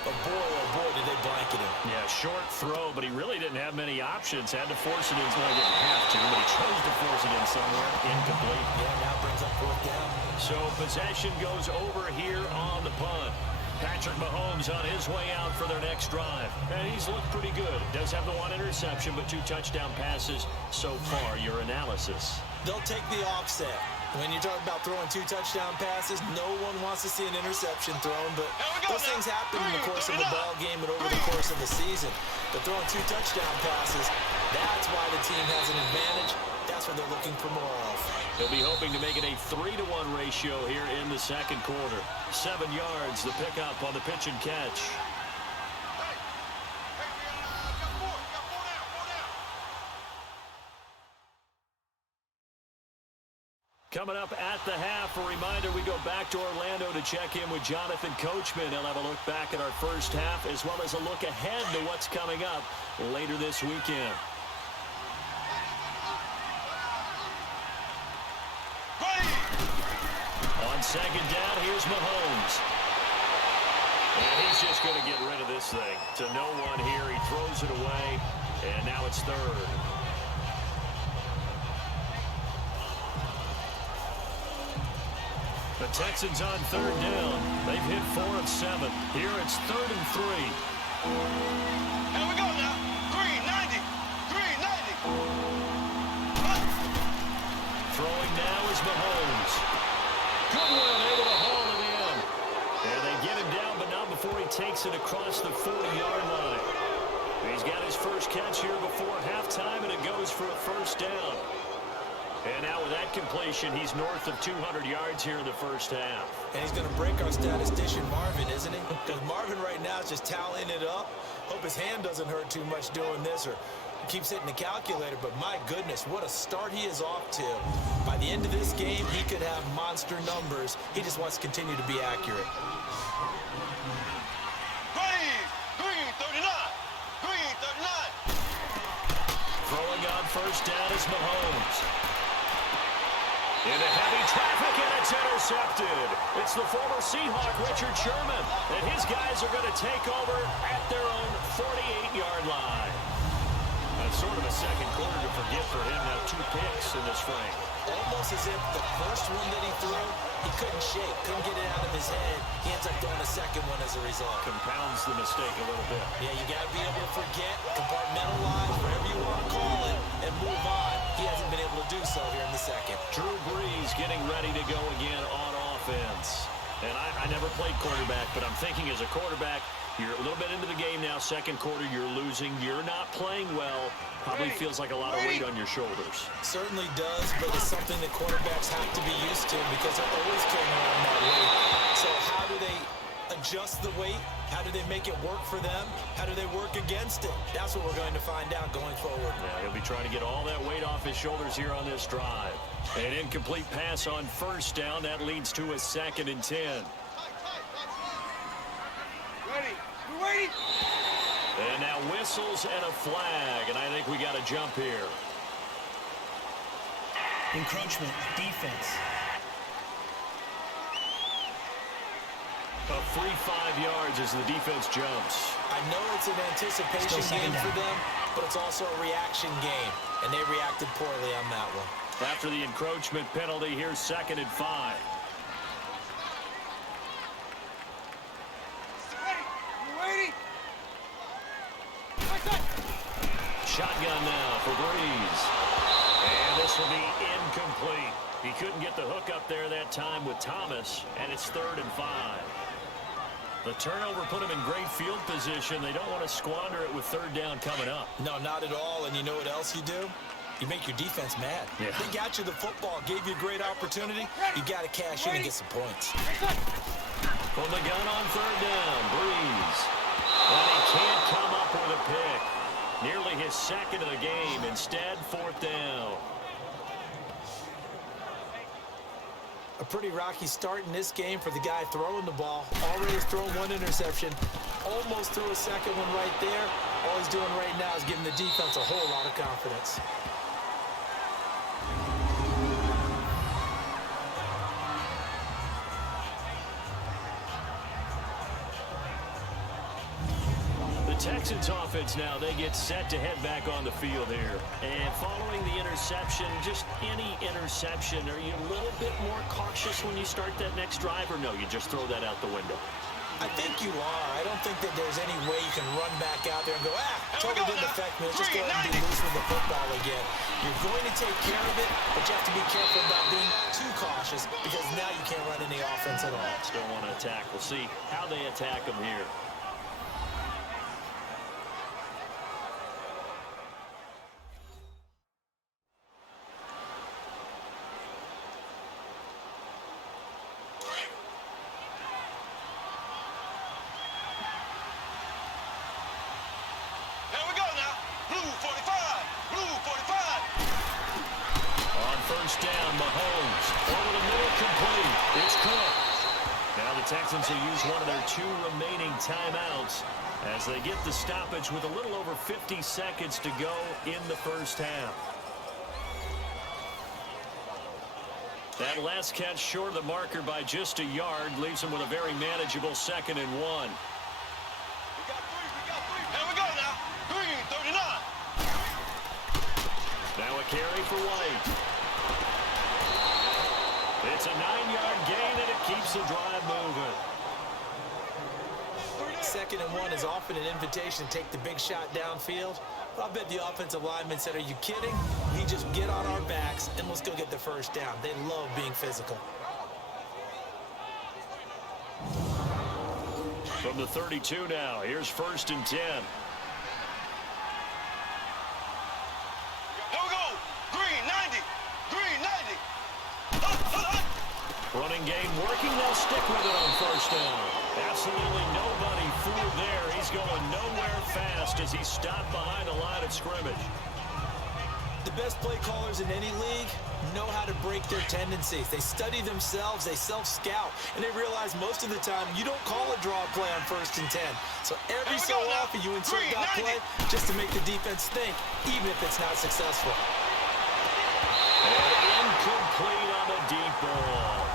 But boy, oh boy, did they blanket him. Yeah, short throw, but he really didn't have many options. Had to force it in. Well, he didn't have to, but he chose to force it in somewhere. Incomplete. Yeah, now brings up 4th down. So possession goes over here on the punt. Patrick Mahomes on his way out for their next drive. And he's looked pretty good. Does have the 1 interception, but 2 touchdown passes so far. Your analysis. They'll take the offset. When you talk about throwing 2 touchdown passes, no one wants to see an interception thrown, but those things happen in the course of a ball game and over the course of the season. But throwing 2 touchdown passes, that's why the team has an advantage. That's what they're looking for more of. They'll be hoping to make it a 3-to-1 ratio here in the 2nd quarter. 7 yards, the pickup on the pitch and catch. Coming up at the half, a reminder, we go back to Orlando to check in with Jonathan Coachman. He'll have a look back at our first half as well as a look ahead to what's coming up later this weekend. On 2nd down, here's Mahomes. And he's just going to get rid of this thing. To no one here, he throws it away, and now it's 3rd. The Texans on 3rd down. They've hit 4 of 7. Here it's 3rd and 3. Here we go now. 390. 390. Throwing now is Mahomes. Goodwin able to haul it in. And they get him down, but not before he takes it across the 40-yard line. He's got his first catch here before halftime, and it goes for a 1st down. And now with that completion, he's north of 200 yards here in the first half. And he's going to break our statistician Marvin, isn't he? Because Marvin right now is just tallying it up. Hope his hand doesn't hurt too much doing this or keeps hitting the calculator. But my goodness, what a start he is off to. By the end of this game, he could have monster numbers. He just wants to continue to be accurate. Green 39. Green 39. Throwing on 1st down is Mahomes. Into heavy traffic, and it's intercepted. It's the former Seahawk, Richard Sherman, and his guys are going to take over at their own 48-yard line. A it's sort of a second quarter to forget for him. Now 2 picks in this frame. Almost as if the first one that he threw, he couldn't shake, couldn't get it out of his head. He ends up throwing a second one as a result. Compounds the mistake a little bit. Yeah, you got to be able to forget, compartmentalize, whatever you want to call it, and move on. He hasn't been able to do so here in the second. Drew Brees getting ready to go again on offense. And I never played quarterback, but I'm thinking as a quarterback, you're a little bit into the game now. Second quarter, you're losing. You're not playing well. Probably feels like a lot of weight on your shoulders. Certainly does, but it's something that quarterbacks have to be used to because they're always carrying around that weight. So how do they adjust the weight? How do they make it work for them? How do they work against it? That's what we're going to find out going forward. Yeah, he'll be trying to get all that weight off his shoulders here on this drive. An incomplete pass on first down. That leads to a 2nd and 10. Ready. We're waiting. And now whistles and a flag, and I think we got a jump here. Encroachment, defense. A free 5 yards as the defense jumps. I know it's an anticipation game for them, but it's also a reaction game, and they reacted poorly on that one. After the encroachment penalty, here's 2nd and 5. Ready. Shotgun now for Brees. And this will be incomplete. He couldn't get the hook up there that time with Thomas, and it's 3rd and 5. The turnover put him in great field position. They don't want to squander it with 3rd down coming up. No, not at all, and you know what else you do? You make your defense mad. Yeah. They got you the football, gave you a great opportunity. You got to cash in and get some points. From the gun on 3rd down, Brees. And he can't come up with a pick. Nearly his 2nd of the game. Instead, 4th down. A pretty rocky start in this game for the guy throwing the ball. Already has thrown 1 interception. Almost threw a 2nd one right there. All he's doing right now is giving the defense a whole lot of confidence. Texans offense now, they get set to head back on the field here. And following the interception, just any interception, are you a little bit more cautious when you start that next drive, or no, you just throw that out the window? I think you are. I don't think that there's any way you can run back out there and go, totally didn't affect me. Let's just go ahead and be loose with the football again. You're going to take care of it, but you have to be careful about being too cautious because now you can't run any offense at all. Still want to attack. We'll see how they attack them here. Texans will use one of their 2 remaining timeouts as they get the stoppage with a little over 50 seconds to go in the first half. That last catch short of the marker by just a yard leaves them with a very manageable 2nd and 1. We got 3. Here we go now. Green, 39. Now a carry for White. It's a 9-yard gain, and it keeps the drive moving. 2nd and 1 is often an invitation to take the big shot downfield. But I bet the offensive lineman said, are you kidding? We just get on our backs, and let's go get the first down. They love being physical. From the 32 now, here's 1st and 10. Here we go. Green, 90. Green, 90. Running game working. They'll stick with it on 1st down. Absolutely nobody fooled there. He's going nowhere fast as he stopped behind the line of scrimmage. The best play callers in any league know how to break their tendencies. They study themselves, they self-scout, and they realize most of the time you don't call a draw play on 1st and 10. So every so often you insert that play just to make the defense think, even if it's not successful. And incomplete on the deep ball.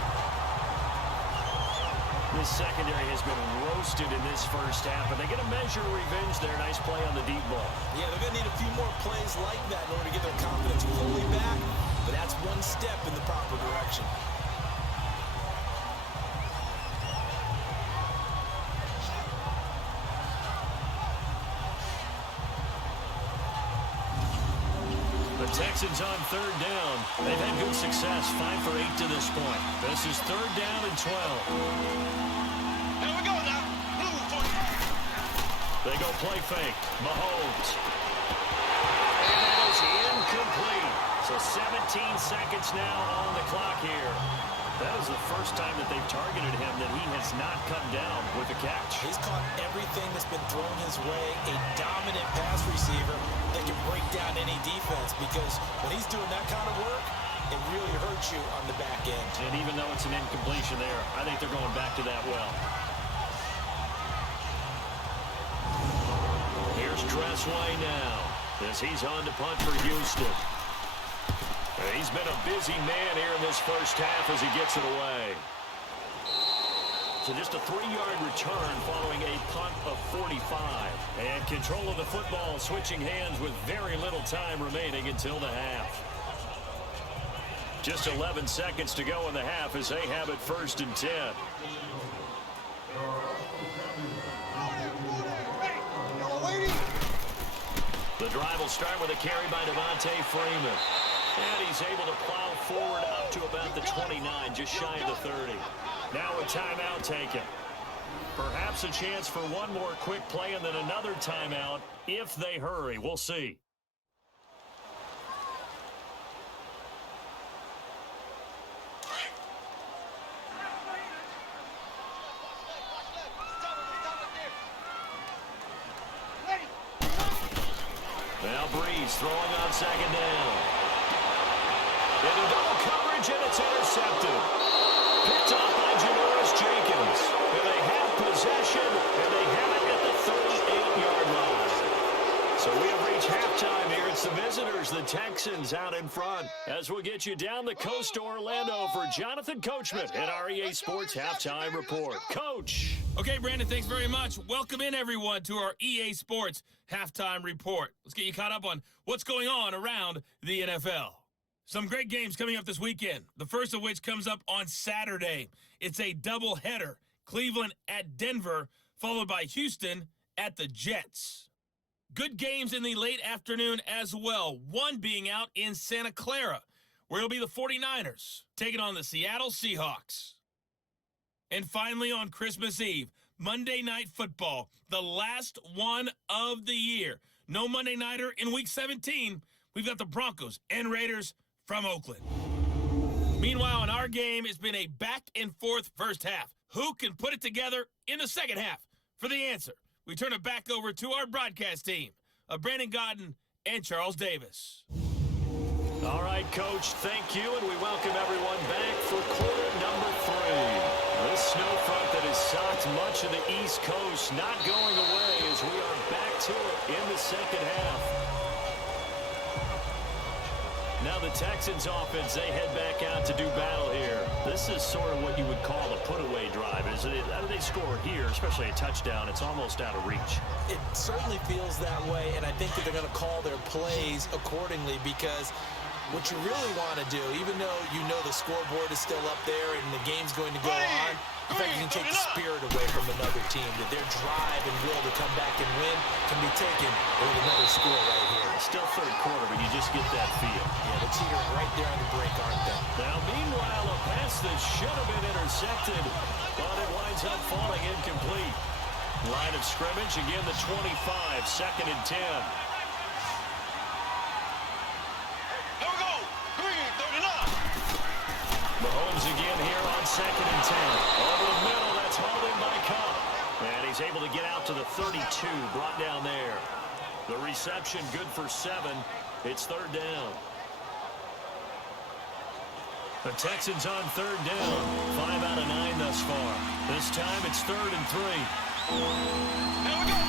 The This secondary has been roasted in this first half, but they get a measure of revenge there. Nice play on the deep ball. Yeah, they're going to need a few more plays like that in order to get their confidence fully back, but that's one step in the proper direction. The Texans on third down. They've had good success, 5 for 8 to this point. This is third down and 12. Here we go now. Blue 45. They go play fake. Mahomes. And that is incomplete. So 17 seconds now on the clock here. That is the first time that they've targeted him that he has not come down with a catch. He's caught everything that's been thrown his way, a dominant pass receiver that can break down any defense, because when he's doing that kind of work, it really hurts you on the back end. And even though it's an incompletion there, I think they're going back to that well. Here's Dressway now as he's on to punt for Houston. He's been a busy man here in this first half as he gets it away. So just a 3-yard return following a punt of 45. And control of the football switching hands with very little time remaining until the half. Just 11 seconds to go in the half as they have it 1st and 10. The drive will start with a carry by Devontae Freeman. And he's able to plow forward up to about the 29, just shy of the 30. Now a timeout taken. Perhaps a chance for one more quick play and then another timeout if they hurry. We'll see. Now Breeze throwing on 2nd down. Into double coverage, and it's intercepted. Picked off by Janoris Jenkins. And they have possession, and they have it at the 38-yard line. So we have reached halftime here. It's the visitors, the Texans, out in front. As we'll get you down the coast to Orlando for Jonathan Coachman at our EA Sports Halftime Report. Coach. Okay, Brandon, thanks very much. Welcome in, everyone, to our EA Sports Halftime Report. Let's get you caught up on what's going on around the NFL. Some great games coming up this weekend, the first of which comes up on Saturday. It's a doubleheader. Cleveland at Denver, followed by Houston at the Jets. Good games in the late afternoon as well, one being out in Santa Clara, where it'll be the 49ers taking on the Seattle Seahawks. And finally on Christmas Eve, Monday Night Football, the last one of the year. No Monday Nighter in Week 17. We've got the Broncos and Raiders from Oakland. Meanwhile, in our game, it's been a back-and-forth first half. Who can put it together in the second half? For the answer, we turn it back over to our broadcast team of Brandon Godden and Charles Davis. All right, Coach, thank you, and we welcome everyone back for quarter number 3. This snow front that has socked much of the East Coast not going away as we are back to it in the second half. Now the Texans offense, they head back out to do battle here. This is sort of what you would call a put-away drive, isn't it? How do they score here, especially a touchdown? It's almost out of reach. It certainly feels that way, and I think that they're going to call their plays accordingly, because what you really want to do, even though you know the scoreboard is still up there and the game's going to go on, in fact, you can take the spirit away from another team, that their drive and will to come back and win can be taken with another score right here. Still third quarter, but you just get that feel. Yeah, they're teetering right there on the brink, aren't they? Now, meanwhile, a pass that should have been intercepted, but it winds up falling incomplete. Line of scrimmage, again the 25, 2nd and 10. Here we go. Green 39. Mahomes again here on 2nd and 10. Over the middle, that's hauled in by Cup. And he's able to get out to the 32, brought down there. The reception good for 7. It's 3rd down. The Texans on 3rd down. 5 out of 9 thus far. This time it's 3rd and 3. Here we go.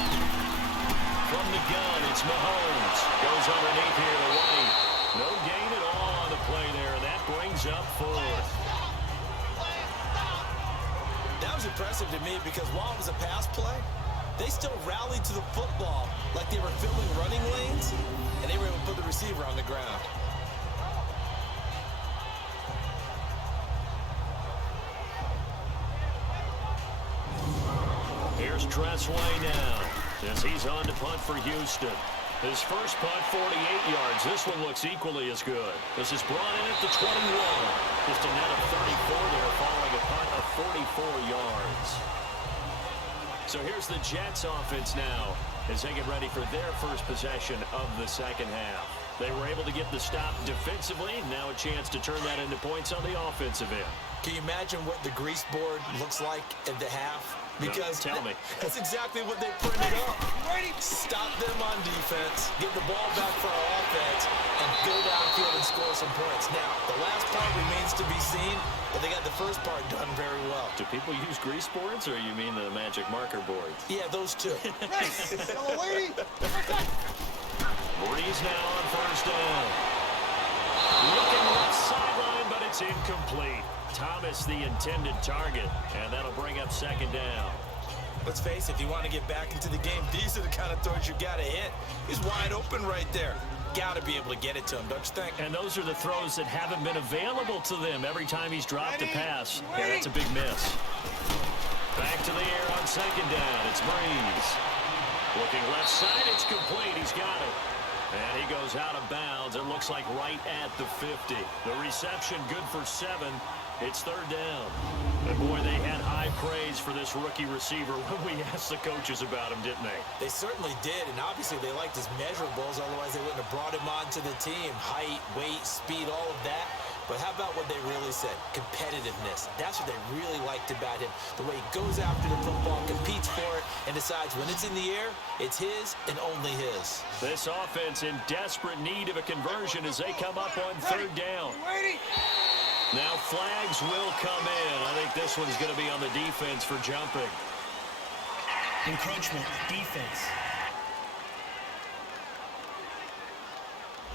From the gun, it's Mahomes. Goes underneath here to White. No gain at all on the play there. That brings up 4th. That was was impressive to me because while it was a pass play, they still rallied to the football like they were filling running lanes, and they were able to put the receiver on the ground. Here's Tressway now as he's on to punt for Houston. His first punt, 48 yards. This one looks equally as good. This is brought in at the 21. Just a net of 34 there following a punt of 44 yards. So here's the Jets offense now as they get ready for their first possession of the second half. They were able to get the stop defensively. Now a chance to turn that into points on the offensive end. Can you imagine what the grease board looks like at the half? Because tell me. That's exactly what they printed up. Stop them on defense, get the ball back for our offense, and go downfield and score some points. Now, the last part remains to be seen, but they got the first part done very well. Do people use grease boards, or you mean the magic marker boards? Yeah, those two. Breeze now on first down. Looking left sideline, but it's incomplete. Thomas the intended target, and that'll bring up second down. Let's face it, if you want to get back into the game, these are the kind of throws you got to hit. He's wide open right there. Got to be able to get it to him, don't you think? And those are the throws that haven't been available to them every time he's dropped a pass. Yeah, that's a big miss. Back to the air on second down. It's Breeze. Looking left side, it's complete. He's got it. And he goes out of bounds. It looks like right at the 50. The reception good for 7. It's third down. And boy, they had high praise for this rookie receiver when we asked the coaches about him, didn't they? They certainly did, and obviously they liked his measurables, otherwise they wouldn't have brought him onto the team. Height, weight, speed, all of that. But how about what they really said? Competitiveness. That's what they really liked about him. The way he goes after the football, competes for it, and decides when it's in the air, it's his and only his. This offense in desperate need of a conversion as they come up on third down. Now flags will come in. I think this one's going to be on the defense for jumping. Encroachment, defense.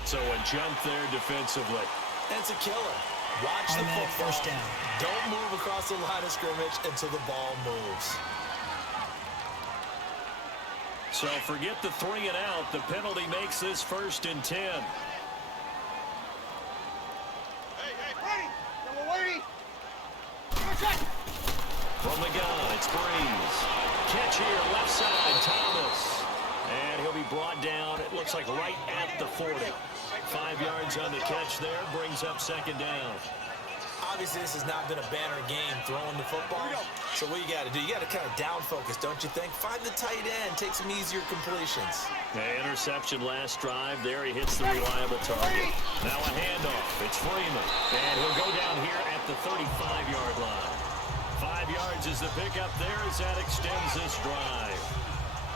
So a jump there defensively. That's a killer. Watch the football. First down. Don't move across the line of scrimmage until the ball moves. So forget the 3 and out. The penalty makes this 1st and 10. From the gun, it's Breeze. Catch here, left side, Thomas. And he'll be brought down, it looks like right at the 40. 5 yards on the catch there, brings up second down. Obviously, this has not been a banner game throwing the football. So what you got to do, you got to kind of down focus, don't you think? Find the tight end, take some easier completions. Interception last drive. There he hits the reliable target. Now a handoff. It's Freeman. And he'll go down here at the 35-yard line. 5 yards is the pickup there as that extends this drive.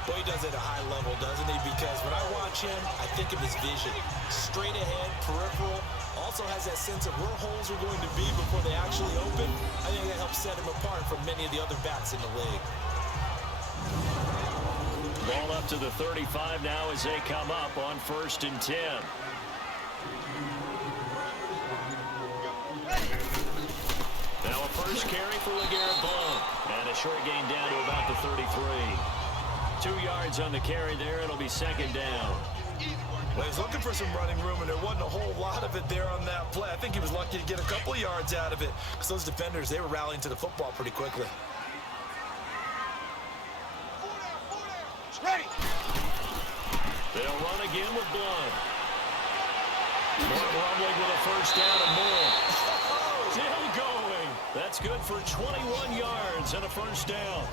Boy, he does it at a high level, doesn't he? Because when I watch him, I think of his vision. Straight ahead, peripheral. Also has that sense of where holes are going to be before they actually open. I think that helps set him apart from many of the other backs in the league. Ball up to the 35 now as they come up on 1st and 10. Now a first carry for LeGarrette Blount. And a short gain down to about the 33. 2 yards on the carry there. It'll be second down. Well, he's looking for some running room, and there wasn't a whole lot of it there on that play. I think he was lucky to get a couple of yards out of it because those defenders, they were rallying to the football pretty quickly. Ready. They'll run again with Blount. More rumbling with a first down and more. Still going. That's good for 21 yards and a first down.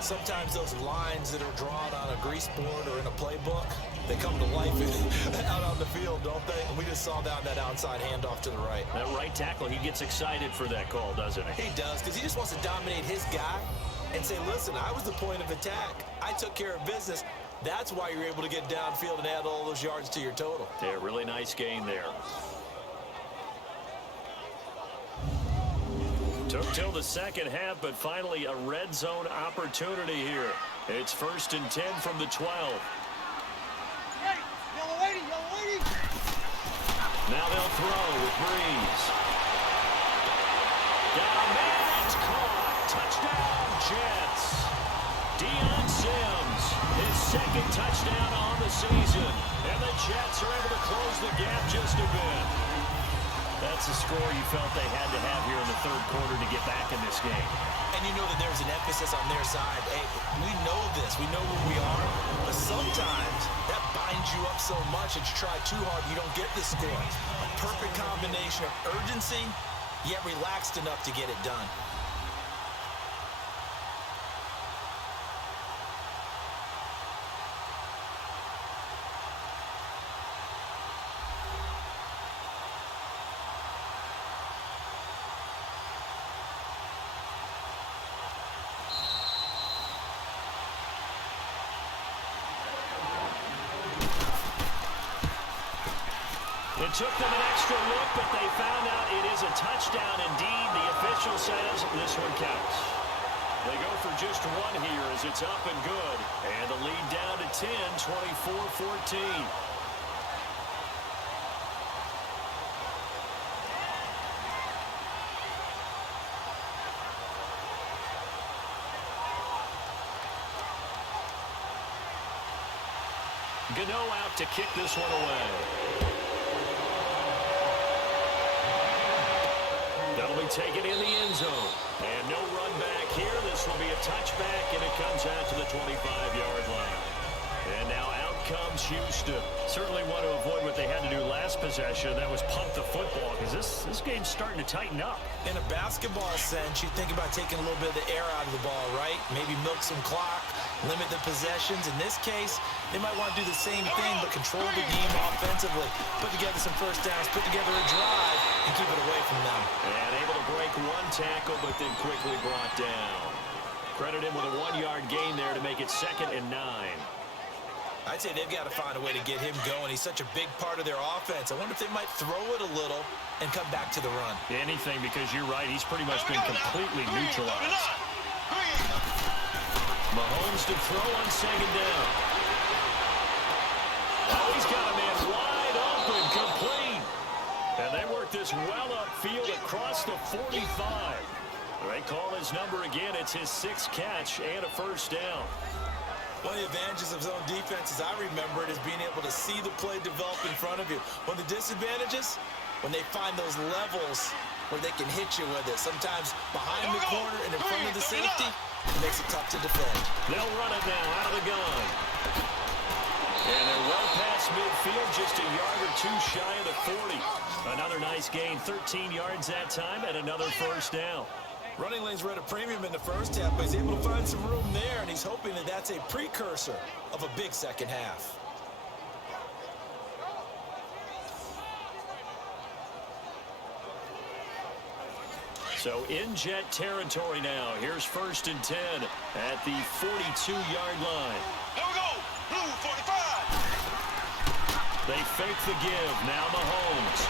Sometimes those lines that are drawn on a grease board or in a playbook, they come to life out on the field, don't they? And we just saw down that outside handoff to the right. That right tackle, he gets excited for that call, doesn't he? He does, because he just wants to dominate his guy and say, listen, I was the point of attack. I took care of business. That's why you're able to get downfield and add all those yards to your total. Yeah, really nice gain there. Took till the second half, but finally a red zone opportunity here. It's 1st and 10 from the 12. Ready. Yellow lady. Now they'll throw with Breeze. Got a man, it's caught. second touchdown on the season. And the Jets are able to close the gap just a bit. That's a score you felt they had to have here in the third quarter to get back in this game. And you know that there's an emphasis on their side. Hey, we know this. We know where we are. But sometimes that binds you up so much that you try too hard, you don't get the score. A perfect combination of urgency, yet relaxed enough to get it done. It took them an extra look, but they found out it is a touchdown indeed. The official says this one counts. They go for just one here as it's up and good. And the lead down to 10, 24-14. Gano out to kick this one away. That'll be taken in the end zone. And no run back here. This will be a touchback, and it comes out to the 25-yard line. And now out comes Houston. Certainly want to avoid what they had to do last possession. That was pump the football, because this game's starting to tighten up. In a basketball sense, you think about taking a little bit of the air out of the ball, right? Maybe milk some clock, limit the possessions. In this case, they might want to do the same thing, but control the game offensively. Put together some first downs, put together a drive, and keep it away from them. And able to break one tackle, but then quickly brought down. Credit him with a 1-yard gain there to make it 2nd and 9. I'd say they've got to find a way to get him going. He's such a big part of their offense. I wonder if they might throw it a little and come back to the run. Anything, because you're right. He's pretty much been completely neutralized. Mahomes to throw on 2nd down. Oh, he's got a man wide open, complete. And they work this well upfield across the 45. They call his number again. It's his 6th catch and a first down. One of the advantages of zone defense, as I remember it, is being able to see the play develop in front of you. One of the disadvantages, when they find those levels where they can hit you with it. Sometimes behind the corner and in front of the safety, it makes it tough to defend. They'll run it now out of the gun. And they're well past midfield, just a yard or two shy of the 40. Another nice gain, 13 yards that time, and another first down. Running lanes were at a premium in the first half, but he's able to find some room there, and he's hoping that that's a precursor of a big second half. So in Jet territory now. Here's 1st and 10 at the 42-yard line. Here we go. Blue 45. They fake the give. Now Mahomes.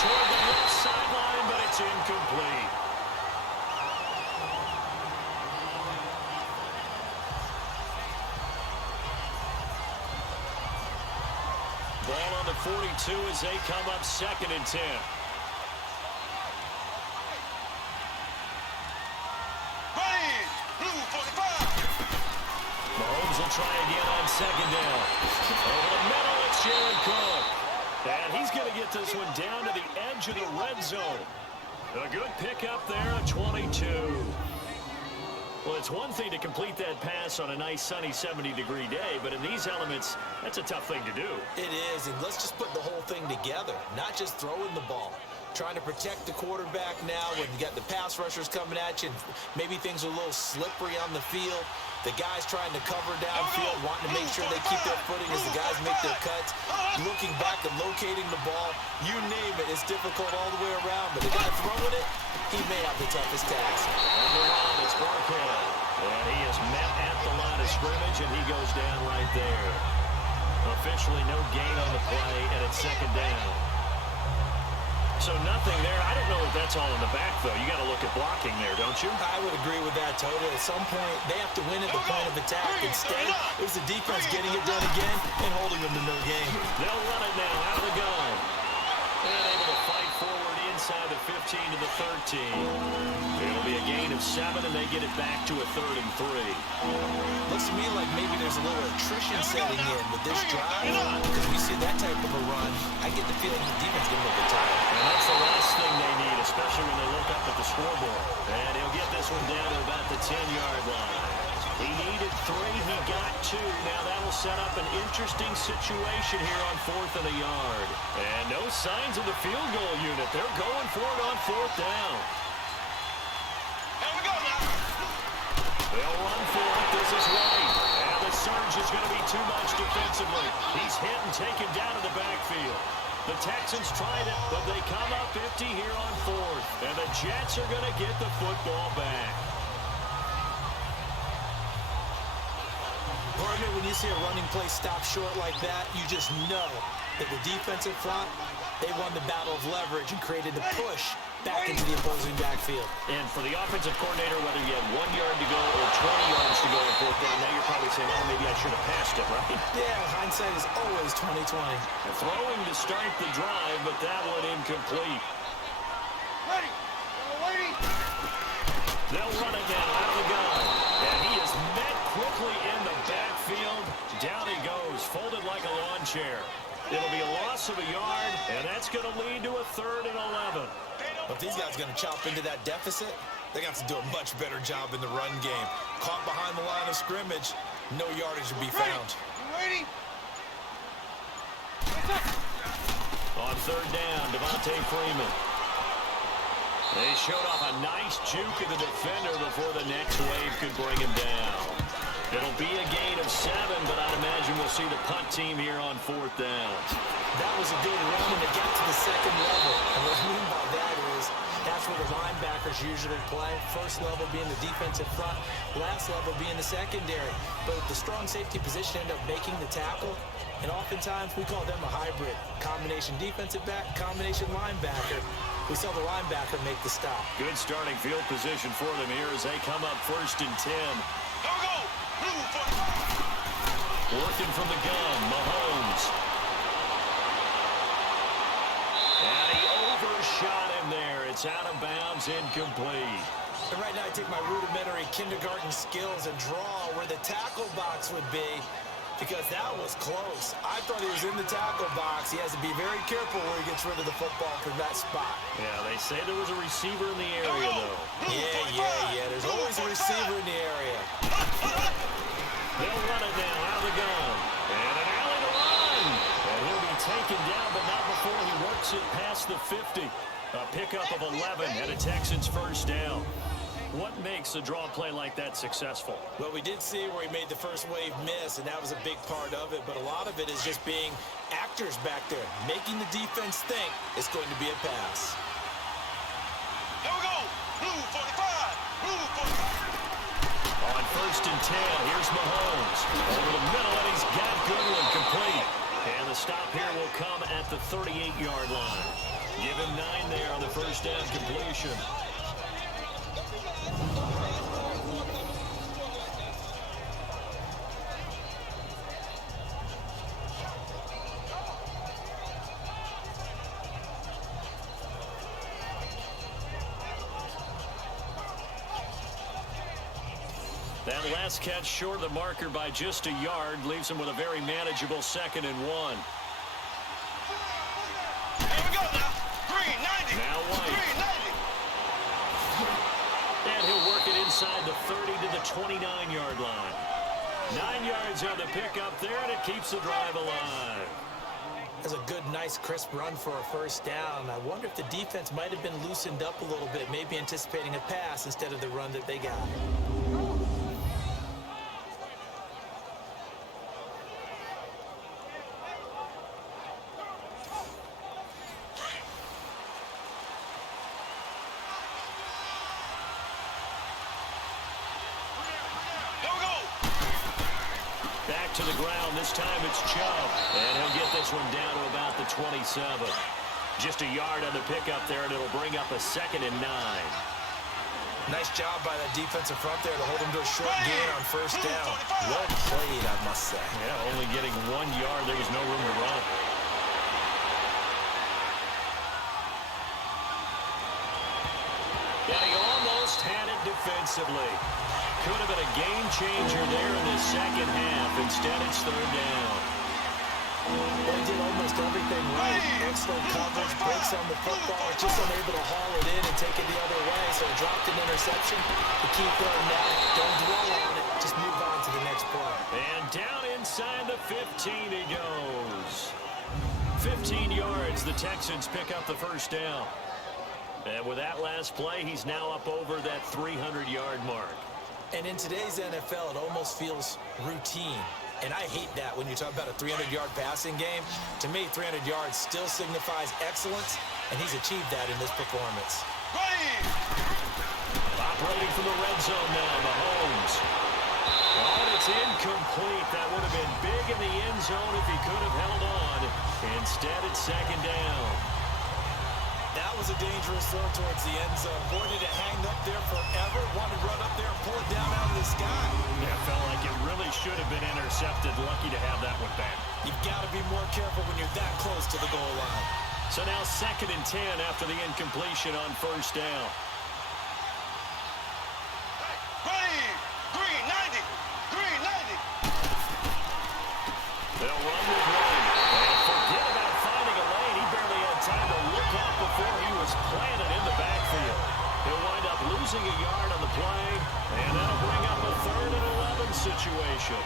Toward the left sideline, but it's incomplete. Ball on the 42 as they come up 2nd and 10. Mahomes will try again on 2nd down. Over the middle, it's Jared Cook. And he's going to get this one down to the edge of the red zone. A good pickup there, a 22. Well, it's one thing to complete that pass on a nice sunny 70-degree day, but in these elements, that's a tough thing to do. It is, and let's just put the whole thing together, not just throwing the ball. Trying to protect the quarterback now when you got the pass rushers coming at you, and maybe things are a little slippery on the field. The guys trying to cover downfield, wanting to make sure they keep their footing as the guys make their cuts. Looking back and locating the ball, you name it, it's difficult all the way around. But the guy throwing it, he may have the toughest task. On the line, it's Barkhead. And he is met at the line of scrimmage, and he goes down right there. Officially no gain on the play, and it's 2nd down. So nothing there. I don't know if that's all in the back, though. You got to look at blocking there, don't you? I would agree with that totally. At some point, they have to win at the point of attack. Instead, it was the defense getting it done again and holding them to no gain. They'll run it now out of the gun. And able to fight forward inside the the 15 to the 13. It'll be a gain of 7, and they get it back to a 3rd and 3. Looks to me like maybe there's a little attrition setting in with this drive. Because we see that type of a run, I get the feeling the defense is going to get tired. And that's the last thing they need, especially when they look up at the scoreboard. And he'll get this one down to about the 10-yard line. He needed 3. He got 2. Now that'll set up an interesting situation here on 4th and a yard. And no signs of the field goal unit. They're going for it on 4th down. Here we go now. They'll run for it. This is right. And the surge is going to be too much defensively. He's hit and taken down to the backfield. The Texans tried it, but they come up empty here on 4th. And the Jets are going to get the football back. Partner, when you see a running play stop short like that, you just know that the defensive front, they won the battle of leverage and created a push back into the opposing backfield. And for the offensive coordinator, whether you had 1 yard to go or 20 yards to go on 4th down, now you're probably saying, oh, maybe I should have passed it, right? Yeah, hindsight is always 20/20. Throwing to start the drive, but that one incomplete. Ready. Waiting. They'll run it now out of the gun. And he is met quickly in the backfield. Down he goes, folded like a lawn chair. It'll be a loss of a yard, and that's going to lead to a 3rd and 11. But if these guys are going to chop into that deficit, they're going to have to do a much better job in the run game. Caught behind the line of scrimmage, no yardage to be found. Ready. On 3rd down, Devontae Freeman. They showed off a nice juke of the defender before the next wave could bring him down. It'll be a gain of 7, but I'd imagine we'll see the punt team here on 4th down. That was a good run, and it got to the 2nd level. And what I mean by that is that's where the linebackers usually play. First level being the defensive front, last level being the secondary. But the strong safety position ended up making the tackle, and oftentimes we call them a hybrid. Combination defensive back, combination linebacker. We saw the linebacker make the stop. Good starting field position for them here as they come up 1st and 10. Here we go. Blue 45. Working from the gun, Mahomes. And he overshot him there. It's out of bounds, incomplete. And right now I take my rudimentary kindergarten skills and draw where the tackle box would be, because that was close. I thought he was in the tackle box. He has to be very careful where he gets rid of the football from that spot. Yeah, they say there was a receiver in the area, though. Yeah. There's always a receiver in the area. They'll run it now out of the gun. And an alley to run. And he'll be taken down, but not before he works it past the 50. A pickup of 11 and a Texans 1st down. What makes a draw play like that successful? Well, we did see where he made the first wave miss, and that was a big part of it. But a lot of it is just being actors back there, making the defense think it's going to be a pass. Here we go. Blue 45. Blue 45. On 1st and 10, here's Mahomes. Over the middle, and he's got Goodwin complete. And the stop here will come at the 38-yard line. Give him 9 there on the 1st down completion. That last catch short of the marker by just a yard leaves him with a very manageable 2nd and 1. Here we go now. 390. Now White. 390. And he'll work it inside the 30 to the 29-yard line. 9 yards on the pickup there, and it keeps the drive alive. That's a good, nice, crisp run for a 1st down. I wonder if the defense might have been loosened up a little bit, maybe anticipating a pass instead of the run that they got. Back to the ground. This time it's Chubb. And he'll get this one down to about the 27. Just a yard on the pickup there, and it'll bring up a 2nd and 9. Nice job by that defensive front there to hold him to a short gain on 1st down. Well played, I must say. Yeah, only getting 1 yard. There was no room to run. defensively. Could have been a game changer there in the second half. Instead, it's third down. They did almost everything right. Excellent coverage, breaks on the football, just unable to haul it in and take it the other way. So dropped an interception. The key third now, don't dwell on it. Just move on to the next play. And down inside the 15 he goes. 15 yards, the Texans pick up the first down. And with that last play, he's now up over that 300-yard mark. And in today's NFL, it almost feels routine. And I hate that when you talk about a 300-yard passing game. To me, 300 yards still signifies excellence, and he's achieved that in this performance. Operating from the red zone now, Mahomes. Oh, and it's incomplete. That would have been big in the end zone if he could have held on. Instead, it's second down. That was a dangerous throw towards the end zone. Boy, did it hang up there forever. Wanted to run up there and pull it down out of the sky. Yeah, felt like it really should have been intercepted. Lucky to have that one back. You've got to be more careful when you're that close to the goal line. So now 2nd and 10 after the incompletion on first down. Green 90. Green 90. They'll run with one. And forget about finding a lane. He barely had time to look up before he was planted in the backfield. He'll wind up losing a yard on the play, and that'll bring up a 3rd and 11 situation.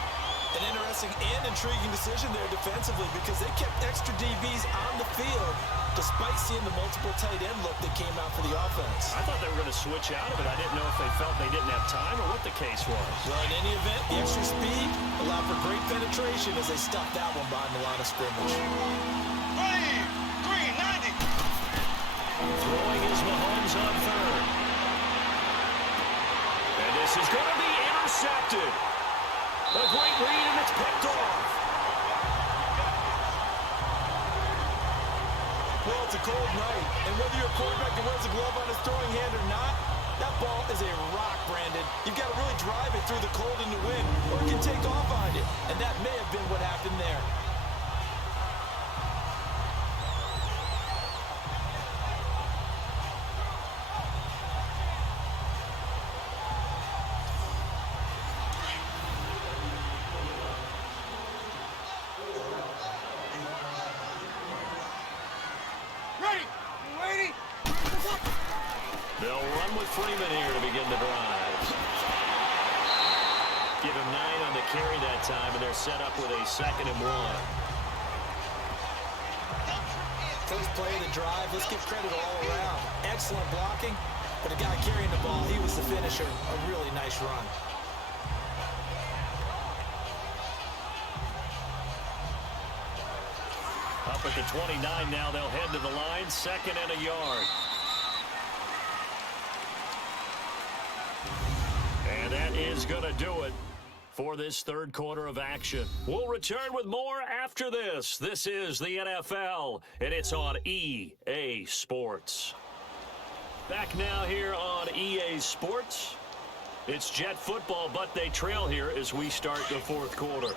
An interesting and intriguing decision there defensively because they kept extra DBs on the field despite seeing the multiple tight end look that came out for the offense. I thought they were going to switch out of it. I didn't know if they felt they didn't have time or what the case was. Well, in any event, the extra speed allowed for great penetration as they stuffed that one behind the line of scrimmage. Green 90. Throwing is Mahomes on 3rd. And this is going to be intercepted. A great read, and it's picked off. Well, it's a cold night, and whether you're a quarterback that wears a glove on his throwing hand or not, that ball is a rock, Brandon. You've got to really drive it through the cold and the wind, or it can take off on you, and that may have been what happened there. They'll run with Freeman here to begin the drive. Give him 9 on the carry that time, and they're set up with a 2nd and 1. First play of the drive, let's give credit all around. Excellent blocking, but the guy carrying the ball, he was the finisher. A really nice run. Up at the 29 now, they'll head to the line, 2nd and a yard. And that is going to do it for this 3rd quarter of action. We'll return with more after this. This is the NFL, and it's on EA Sports. Back now here on EA Sports. It's Jet football, but they trail here as we start the 4th quarter.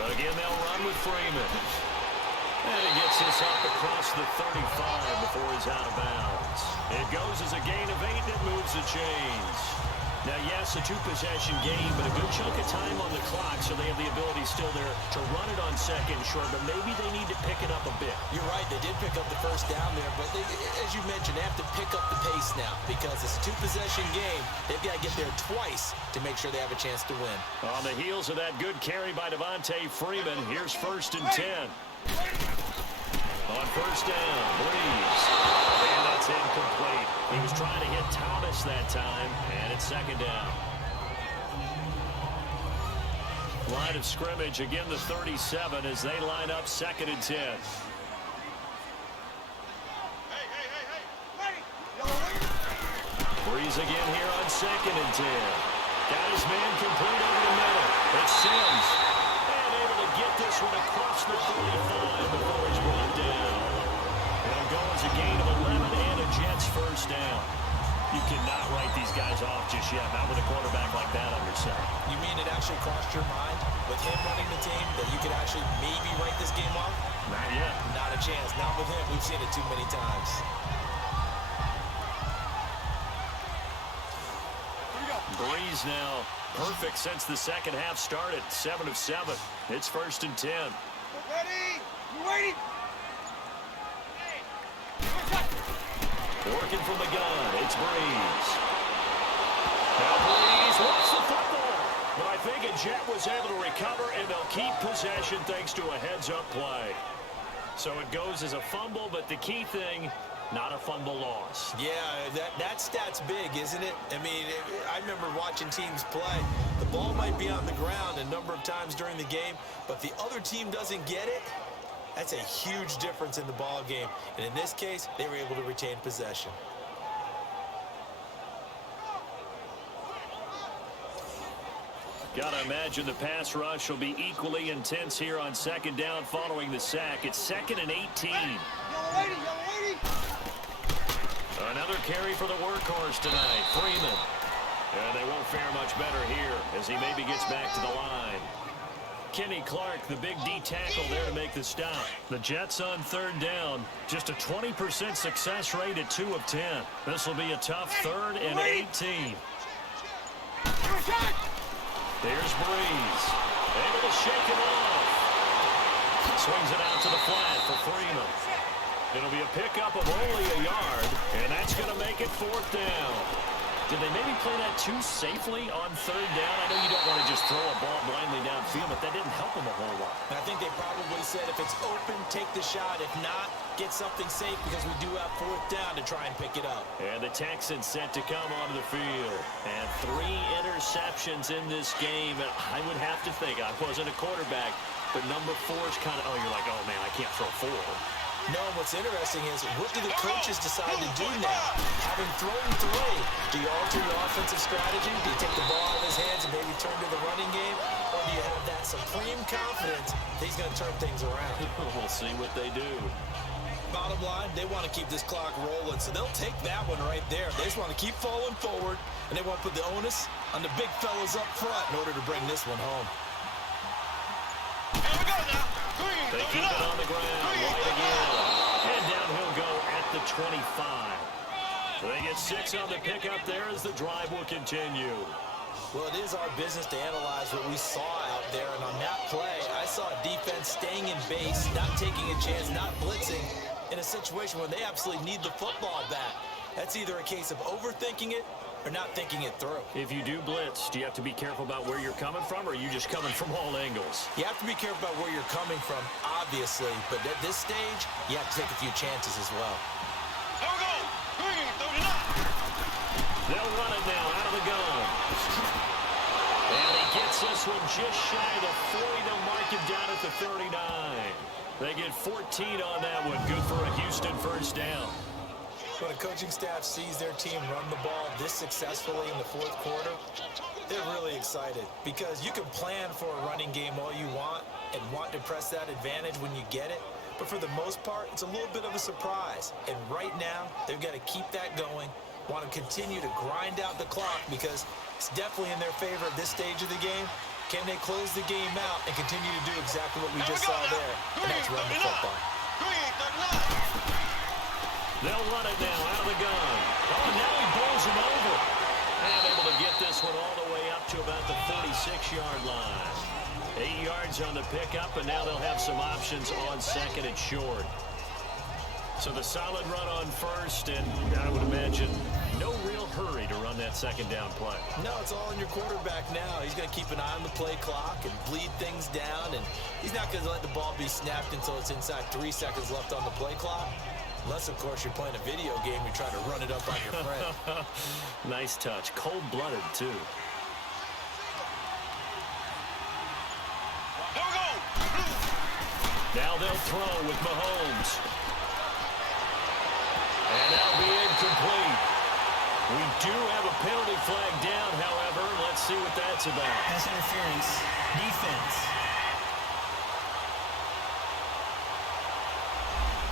Again, they'll run with Freeman. And he gets this up across the 35 before he's out of bounds. It goes as a gain of 8, and it moves the chains. Now, yes, a 2-possession game, but a good chunk of time on the clock, so they have the ability still there to run it on 2nd and short, but maybe they need to pick it up a bit. You're right, they did pick up the first down there, but they, as you mentioned, they have to pick up the pace now because it's a 2-possession game. They've got to get there twice to make sure they have a chance to win. On the heels of that good carry by Devontae Freeman, here's 1st and 10. On first down, Breeze. And that's incomplete. He was trying to hit Thomas that time, and it's 2nd down. Line of scrimmage, again the 37 as they line up 2nd and 10. Breeze again here on 2nd and 10. Got his man complete over the middle. It's Sims. And able to get this one across the 35 before he's brought down. It'll go as a gain of 11 and a Jets first down. You cannot write these guys off just yet, not with a quarterback like that under center. You mean it actually crossed your mind? with him running the team, that you could actually maybe write this game off? Not yet. Not a chance. Not with him. We've seen it too many times. Breeze now perfect since the second half started. 7 of 7. It's 1st and 10. Ready? You waiting? Working from the gun. It's Breeze. Now Breeze wants the football. But I think a Jet was able to recover, and they'll keep possession thanks to a heads-up play. So it goes as a fumble, but the key thing, not a fumble loss. Yeah, that stat's big, isn't it? I mean, I remember watching teams play. The ball might be on the ground a number of times during the game, but the other team doesn't get it. That's a huge difference in the ball game. And in this case, they were able to retain possession. Gotta imagine the pass rush will be equally intense here on 2nd down following the sack. It's 2nd and 18. Another carry for the workhorse tonight, Freeman. And they won't fare much better here as he maybe gets back to the line. Kenny Clark, the big D tackle there to make the stop. The Jets on 3rd down. Just a 20% success rate at 2 of 10. This will be a tough 3rd and 18. There's Breeze. Able to shake it off. Swings it out to the flat for Freeman. It'll be a pickup of only a yard, and that's going to make it 4th down. Did they maybe play that too safely on 3rd down? I know you don't want to just throw a ball blindly downfield, but that didn't help them a whole lot. I think they probably said if it's open, take the shot. If not, get something safe because we do have 4th down to try and pick it up. And the Texans set to come onto the field. And 3 interceptions in this game. And I would have to think, I wasn't a quarterback, but number 4 is kind of, oh, you're like, oh, man, I can't throw 4. No, what's interesting is what do the coaches decide to do now? Having thrown 3, do you alter your offensive strategy? Do you take the ball out of his hands and maybe turn to the running game? Or do you have that supreme confidence that he's going to turn things around? We'll see what they do. Bottom line, they want to keep this clock rolling, so they'll take that one right there. They just want to keep falling forward, and they want to put the onus on the big fellas up front in order to bring this one home. Here we go now. They keep it on the ground, right again. And down he'll go at the 25. So they get 6 on the pickup there as the drive will continue. Well, it is our business to analyze what we saw out there, and on that play, I saw a defense staying in base, not taking a chance, not blitzing, in a situation where they absolutely need the football back. That's either a case of overthinking it or not thinking it through. If you do blitz, do you have to be careful about where you're coming from, or are you just coming from all angles? You have to be careful about where you're coming from, obviously, but at this stage, you have to take a few chances as well. Here we go. 39. They'll run it now out of the gun. And he gets this one just shy of the 40. They'll mark him down at the 39. They get 14 on that one. Good for a Houston 1st down. When a coaching staff sees their team run the ball this successfully in the 4th quarter, they're really excited because you can plan for a running game all you want and want to press that advantage when you get it. But for the most part, it's a little bit of a surprise. And right now, they've got to keep that going, want to continue to grind out the clock because it's definitely in their favor at this stage of the game. Can they close the game out and continue to do exactly what we just saw there? And that's run the football. 39. They'll run it now out of the gun. Oh, now he bowls him over. And able to get this one all the way up to about the 46-yard line. 8 yards on the pickup, and now they'll have some options on 2nd and short. So the solid run on 1st, and I would imagine no real hurry to run that 2nd down play. No, it's all on your quarterback now. He's going to keep an eye on the play clock and bleed things down, and he's not going to let the ball be snapped until it's inside 3 seconds left on the play clock. Unless, of course, you're playing a video game, you're trying to run it up on your friend. Nice touch. Cold-blooded, too. Here we go. Now they'll throw with Mahomes. And that'll be incomplete. We do have a penalty flag down, however. Let's see what that's about. Pass interference. Defense.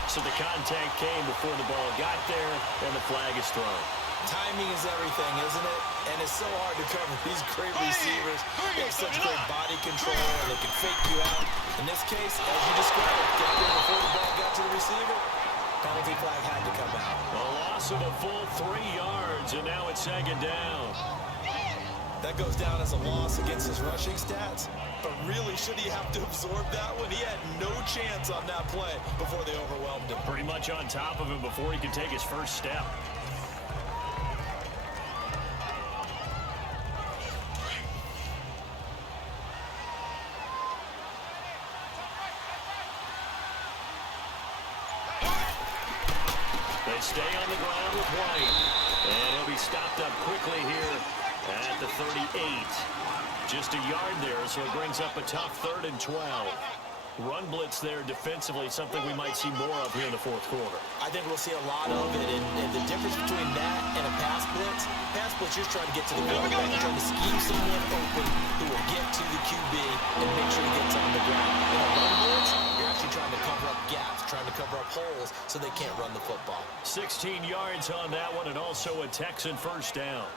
So the contact came before the ball got there, and the flag is thrown. Timing is everything, isn't it? And it's so hard to cover these great receivers. They have such great body control, and they can fake you out. In this case, as you described, got there before the ball got to the receiver. Penalty flag had to come out. A loss of a full 3 yards, and now it's second down. That goes down as a loss against his rushing stats. But really, should he have to absorb that one? He had no chance on that play before they overwhelmed him. Pretty much on top of him before he could take his first step. They stay on the ground with White. And he'll be stopped up quickly here at the 38. Just a yard there, so it brings up a tough 3rd and 12. Run blitz there defensively, something we might see more of here in the fourth quarter. I think we'll see a lot of it, and the difference between that and a pass blitz, you're trying to get to the quarterback. You're trying to scheme someone open who will get to the QB and make sure he gets on the ground. In a run blitz, you're actually trying to cover up gaps, trying to cover up holes so they can't run the football. 16 yards on that one, and also a Texan first down.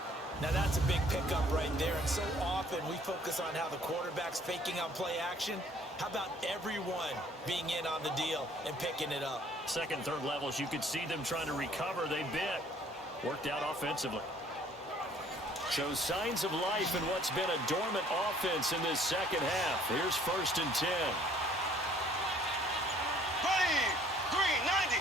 Now that's a big pickup right there, and so often we focus on how the quarterback's faking out play action. How about everyone being in on the deal and picking it up? Second, third levels, you could see them trying to recover. They bit. Worked out offensively. Shows signs of life in what's been a dormant offense in this second half. Here's 1st and 10. 390.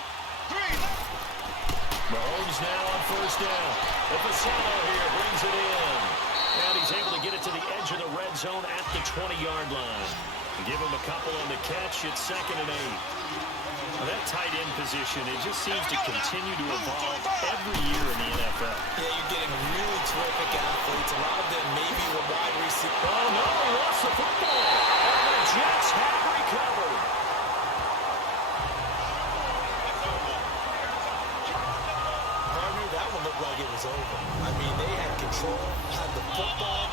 Mahomes now on first down. Fasano here brings it in. And he's able to get it to the edge of the red zone at the 20-yard line. Give him a couple on the catch. It's 2nd and 8. That tight end position, it just seems to continue to evolve every year in the NFL. Yeah, you're getting really terrific athletes. A lot of them maybe were wide receivers. Oh, no, he lost the football. And the Jets have recovered. Partner, that one looked like it was over. I mean, they had control, had the football,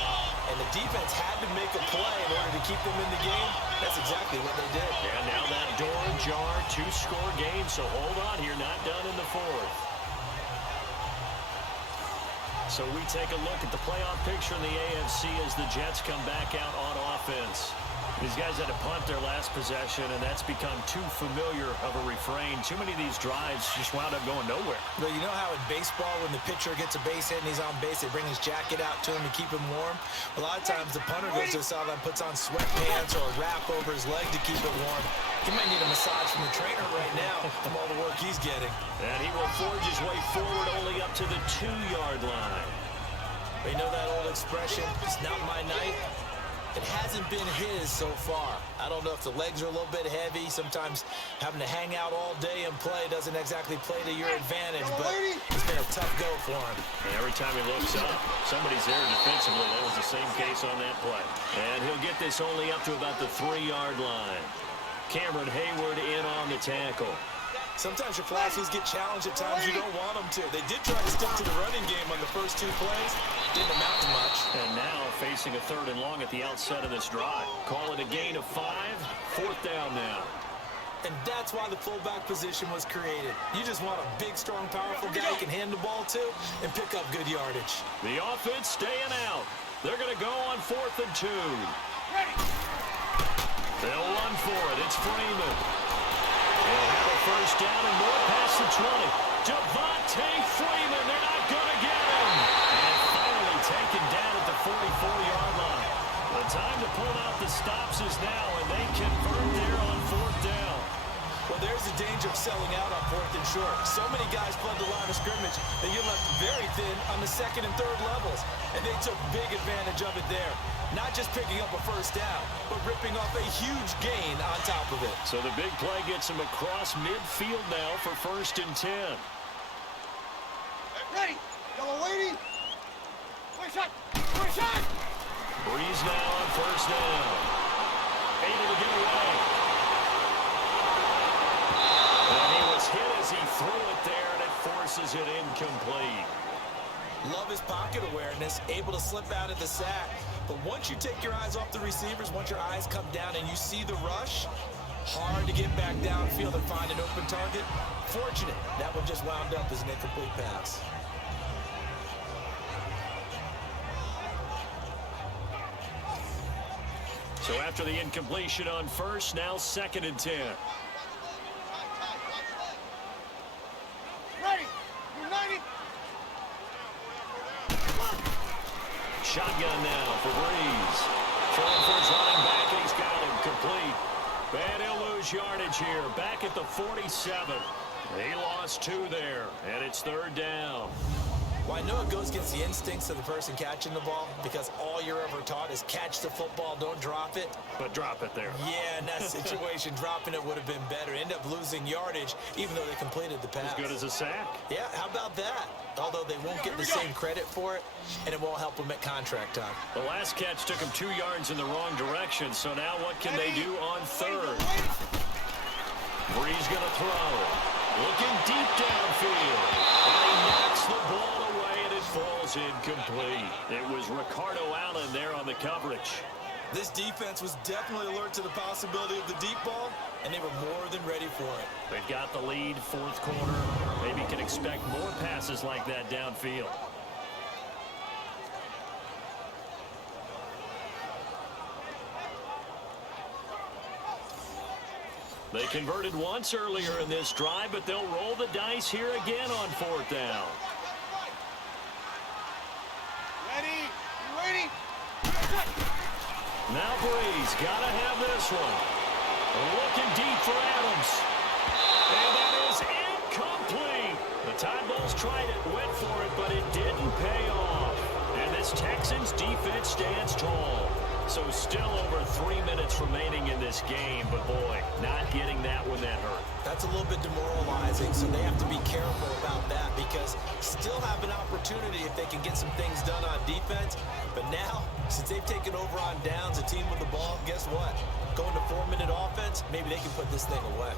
and the defense had to make a play in order to keep them in the game. That's exactly what they did. And now that door ajar, 2-score game, so hold on here, not done in the 4th. So we take a look at the playoff picture in the AFC as the Jets come back out on offense. These guys had to punt their last possession, and that's become too familiar of a refrain. Too many of these drives just wound up going nowhere. Well, you know how in baseball, when the pitcher gets a base hit and he's on base, they bring his jacket out to him to keep him warm? A lot of times the punter goes to the sideline, puts on sweatpants or a wrap over his leg to keep it warm. He might need a massage from the trainer right now from all the work he's getting. And he will forge his way forward only up to the 2-yard line. But you know that old expression, it's not my night? It hasn't been his so far. I don't know if the legs are a little bit heavy. Sometimes having to hang out all day and play doesn't exactly play to your advantage, but it's been a tough go for him. And every time he looks up, somebody's there defensively. That was the same case on that play. And he'll get this only up to about the 3-yard line. Cameron Hayward in on the tackle. Sometimes your philosophies get challenged at times you don't want them to. They did try to stick to the running game on the first 2 plays. Didn't amount to much. And now facing a 3rd and long at the outset of this drive. Call it a gain of 5. 4th down now. And that's why the fullback position was created. You just want a big, strong, powerful guy you can hand the ball to and pick up good yardage. The offense staying out. They're going to go on 4th and 2. They'll run for it. It's Freeman. They'll have a first down and more past the 20. Devontae Freeman, they're not going to get him. And finally taken down at the 44-yard line. The time to pull out the stops is now, and they convert there on 4th down. Well, there's the danger of selling out on 4th and short. So many guys flood the line of scrimmage that you're left very thin on the 2nd and 3rd levels. And they took big advantage of it there. Not just picking up a first down, but ripping off a huge gain on top of it. So the big play gets him across midfield now for 1st and 10. Ready. Yellow lady. One shot. One shot. Breeze now on 1st down. Able to get away. And he was hit as he threw it there, and it forces it incomplete. Love his pocket awareness, able to slip out of the sack. But once you take your eyes off the receivers, once your eyes come down and you see the rush, hard to get back downfield and find an open target. Fortunate, that one just wound up as an incomplete pass. after the incompletion on first. Now 2nd and 10. Ready. United. Shotgun now for Breeze. Throwing for his running back, and he's got him complete. And he'll lose yardage here. Back at the 47. He lost 2 there, and it's 3rd down. Well, I know it goes against the instincts of the person catching the ball because all you're ever taught is catch the football, don't drop it. But drop it there. Yeah, in that situation, dropping it would have been better. End up losing yardage, even though they completed the pass. As good as a sack. Yeah, how about that? Although they won't get the same credit for it, and it won't help them at contract time. The last catch took him 2 yards in the wrong direction, so now what can they do on 3rd? Breeze going to throw. Looking deep downfield. And he knocks the ball away, and it falls incomplete. It was Ricardo Allen there on the coverage. This defense was definitely alert to the possibility of the deep ball, and they were more than ready for it. They've got the lead, 4th quarter. Maybe can expect more passes like that downfield. They converted once earlier in this drive, but they'll roll the dice here again on 4th down. Ready. You ready? Now Breeze got to have this one. Looking deep for Adams. And that is incomplete. The Tide Bulls tried it, went for it, but it didn't pay off. And this Texans defense stands tall. So still over 3 minutes remaining in this game, but boy, not getting that when that hurt. That's a little bit demoralizing, so they have to be careful about that because still have an opportunity if they can get some things done on defense. But now, since they've taken over on downs, a team with the ball, guess what? Going to 4-minute offense, maybe they can put this thing away.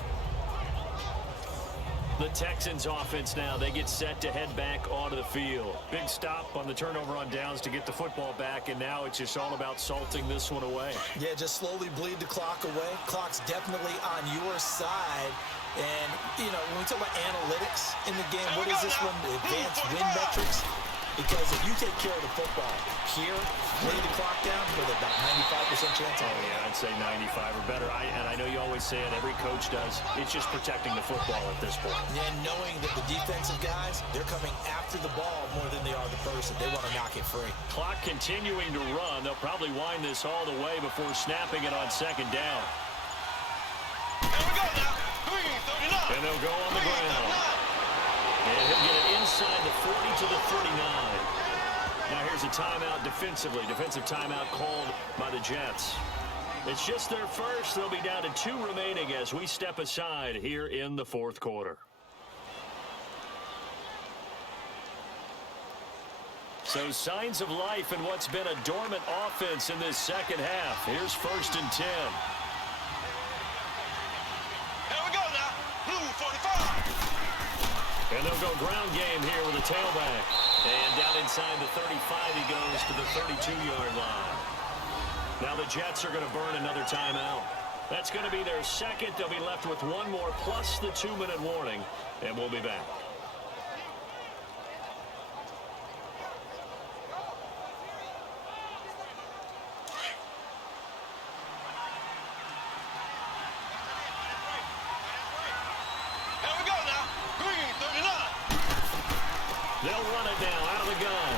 The Texans offense now, they get set to head back onto the field. Big stop on the turnover on downs to get the football back, and now it's just all about salting this one away. Yeah, just slowly bleed the clock away. Clock's definitely on your side. And, you know, when we talk about analytics in the game, what is this one? The advanced win metrics? Because if you take care of the football here, lay the clock down with about 95% chance. Oh, yeah, I'd say 95 or better. And I know you always say it, every coach does. It's just protecting the football at this point. And knowing that the defensive guys, they're coming after the ball more than they are the person. They want to knock it free. Clock continuing to run. They'll probably wind this all the way before snapping it on 2nd down. Here we go now. 3:39. And they'll go on the ground. And he'll get it inside the 40 to the 39. Now here's a timeout defensively. Defensive timeout called by the Jets. It's just their first. They'll be down to 2 remaining as we step aside here in the 4th quarter. So signs of life in what's been a dormant offense in this 2nd half. Here's 1st and 10. Here we go now. Blue 45. And they'll go ground game here with a tailback. And down inside the 35, he goes to the 32-yard line. Now the Jets are going to burn another timeout. That's going to be their 2nd. They'll be left with 1 more plus the 2-minute warning. And we'll be back. They'll run it now out of the gun.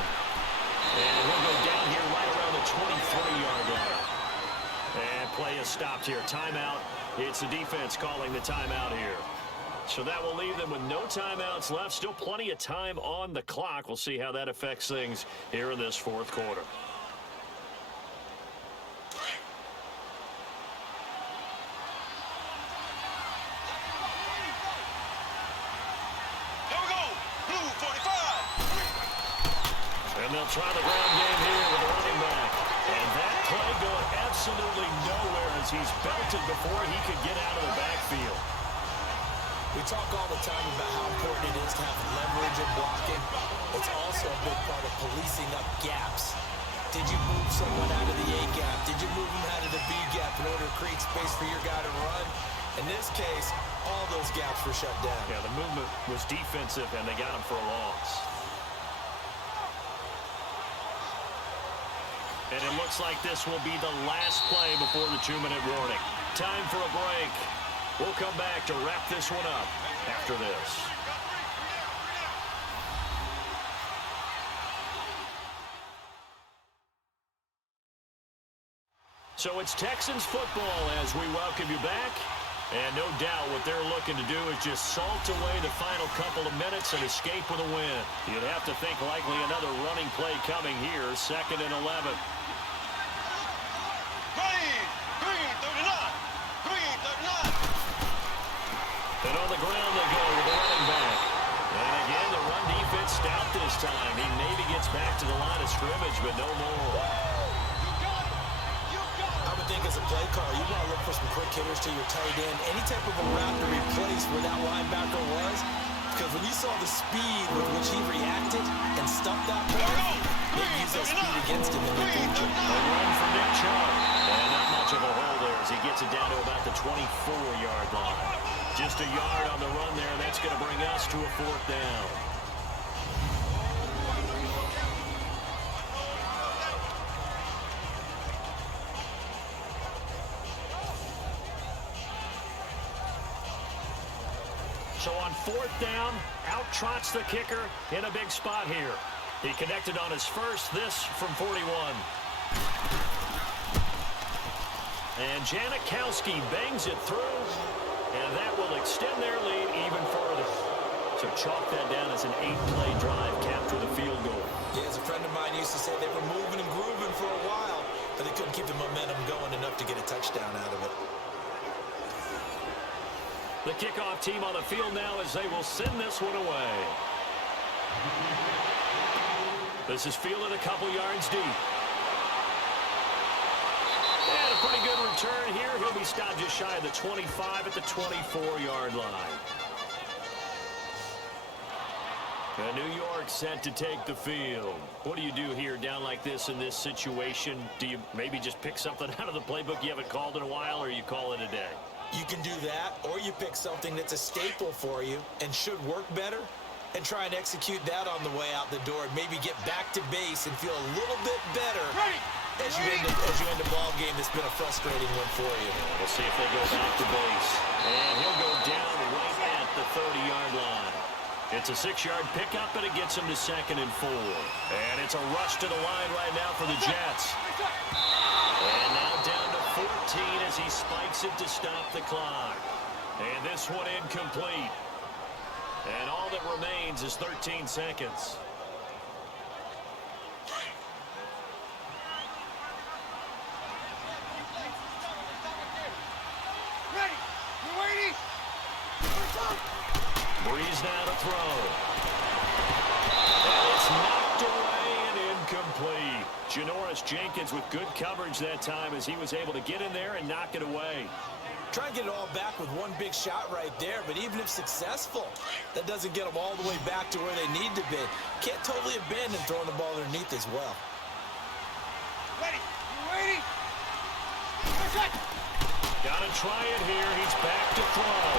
And we'll go down here right around the 23-yard line. And play is stopped here. Timeout. It's the defense calling the timeout here. So that will leave them with no timeouts left. Still plenty of time on the clock. We'll see how that affects things here in this 4th quarter. They'll try the ground game here with a running back. And that play going absolutely nowhere as he's belted before he could get out of the backfield. We talk all the time about how important it is to have leverage in blocking. It's also a big part of policing up gaps. Did you move someone out of the A gap? Did you move them out of the B gap in order to create space for your guy to run? In this case, all those gaps were shut down. Yeah, the movement was defensive, and they got him for a loss. And it looks like this will be the last play before the 2-minute warning. Time for a break. We'll come back to wrap this one up after this. So it's Texans football as we welcome you back. And no doubt what they're looking to do is just salt away the final couple of minutes and escape with a win. You'd have to think likely another running play coming here, 2nd and 11. And on the ground they go with the running back. And again, the run defense stout this time. He maybe gets back to the line of scrimmage, but no more. I would think as a play caller, you want to look for some quick hitters to your tight end. Any type of a route to replace where that linebacker was. Because when you saw the speed with which he reacted and stuffed that play, maybe use that speed against him in the future. A run for Nick Chubb. And not much of a hole there as he gets it down to about the 24-yard line. Just a yard on the run there. That's going to bring us to a 4th down. So on 4th down, out trots the kicker in a big spot here. He connected on his first, this from 41. And Janikowski bangs it through, and that will extend their lead even further. So chalk that down as an 8-play drive capped with a field goal. Yeah, as a friend of mine used to say, they were moving and grooving for a while, but they couldn't keep the momentum going enough to get a touchdown out of it. The kickoff team on the field now as they will send this one away. This is fielded a couple yards deep. And a pretty good return here. He'll be stopped just shy of the 25 at the 24-yard line. And New York set to take the field. What do you do here down like this in this situation? Do you maybe just pick something out of the playbook you haven't called in a while, or you call it a day? You can do that, or you pick something that's a staple for you and should work better and try and execute that on the way out the door and maybe get back to base and feel a little bit better as you end a ball game that's been a frustrating one for you. We'll see if they go back to base. And he'll go down right at the 30-yard line. It's a 6-yard pickup, and it gets him to 2nd and 4. And it's a rush to the line right now for the Jets. And now down to 14 as he spikes it to stop the clock. And this one incomplete. And all that remains is 13 seconds. Ready. You waiting? Breeze now to throw. And it's knocked away and incomplete. Janoris Jenkins with good coverage that time as he was able to get in there and knock it away. Try and get it all back with one big shot right there, but even if successful, that doesn't get them all the way back to where they need to be. Can't totally abandon throwing the ball underneath as well. Ready. You waiting? Gotta try it here. He's back to throw.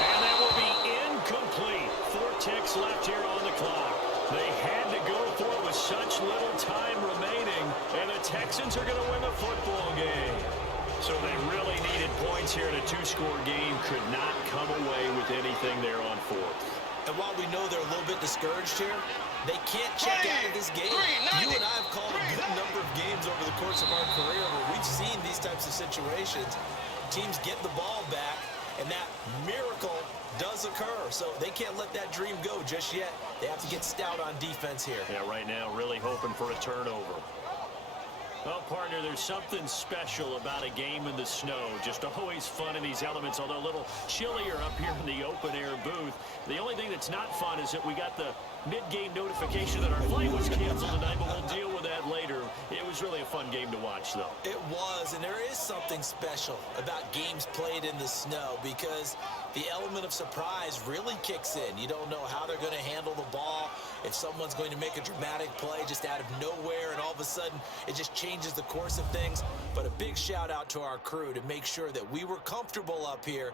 And that will be incomplete. 4 ticks left here on the clock. They had to go for it with such little time remaining, and the Texans are going to win the football game. So they really needed points here in a 2-score game. Could not come away with anything there on 4th. And while we know they're a little bit discouraged here, they can't check out of this game. You and I have called a good number of games over the course of our career where we've seen these types of situations. Teams get the ball back, and that miracle does occur. So they can't let that dream go just yet. They have to get stout on defense here. Yeah, right now really hoping for a turnover. Well, partner, there's something special about a game in the snow. Just always fun in these elements, although a little chillier up here in the open-air booth. The only thing that's not fun is that we got the mid-game notification that our flight was canceled tonight, but we'll deal with that later. It was really a fun game to watch, though. It was, and there is something special about games played in the snow because the element of surprise really kicks in. You don't know how they're going to handle the ball, if someone's going to make a dramatic play just out of nowhere, and all of a sudden it just changes the course of things. But a big shout out to our crew to make sure that we were comfortable up here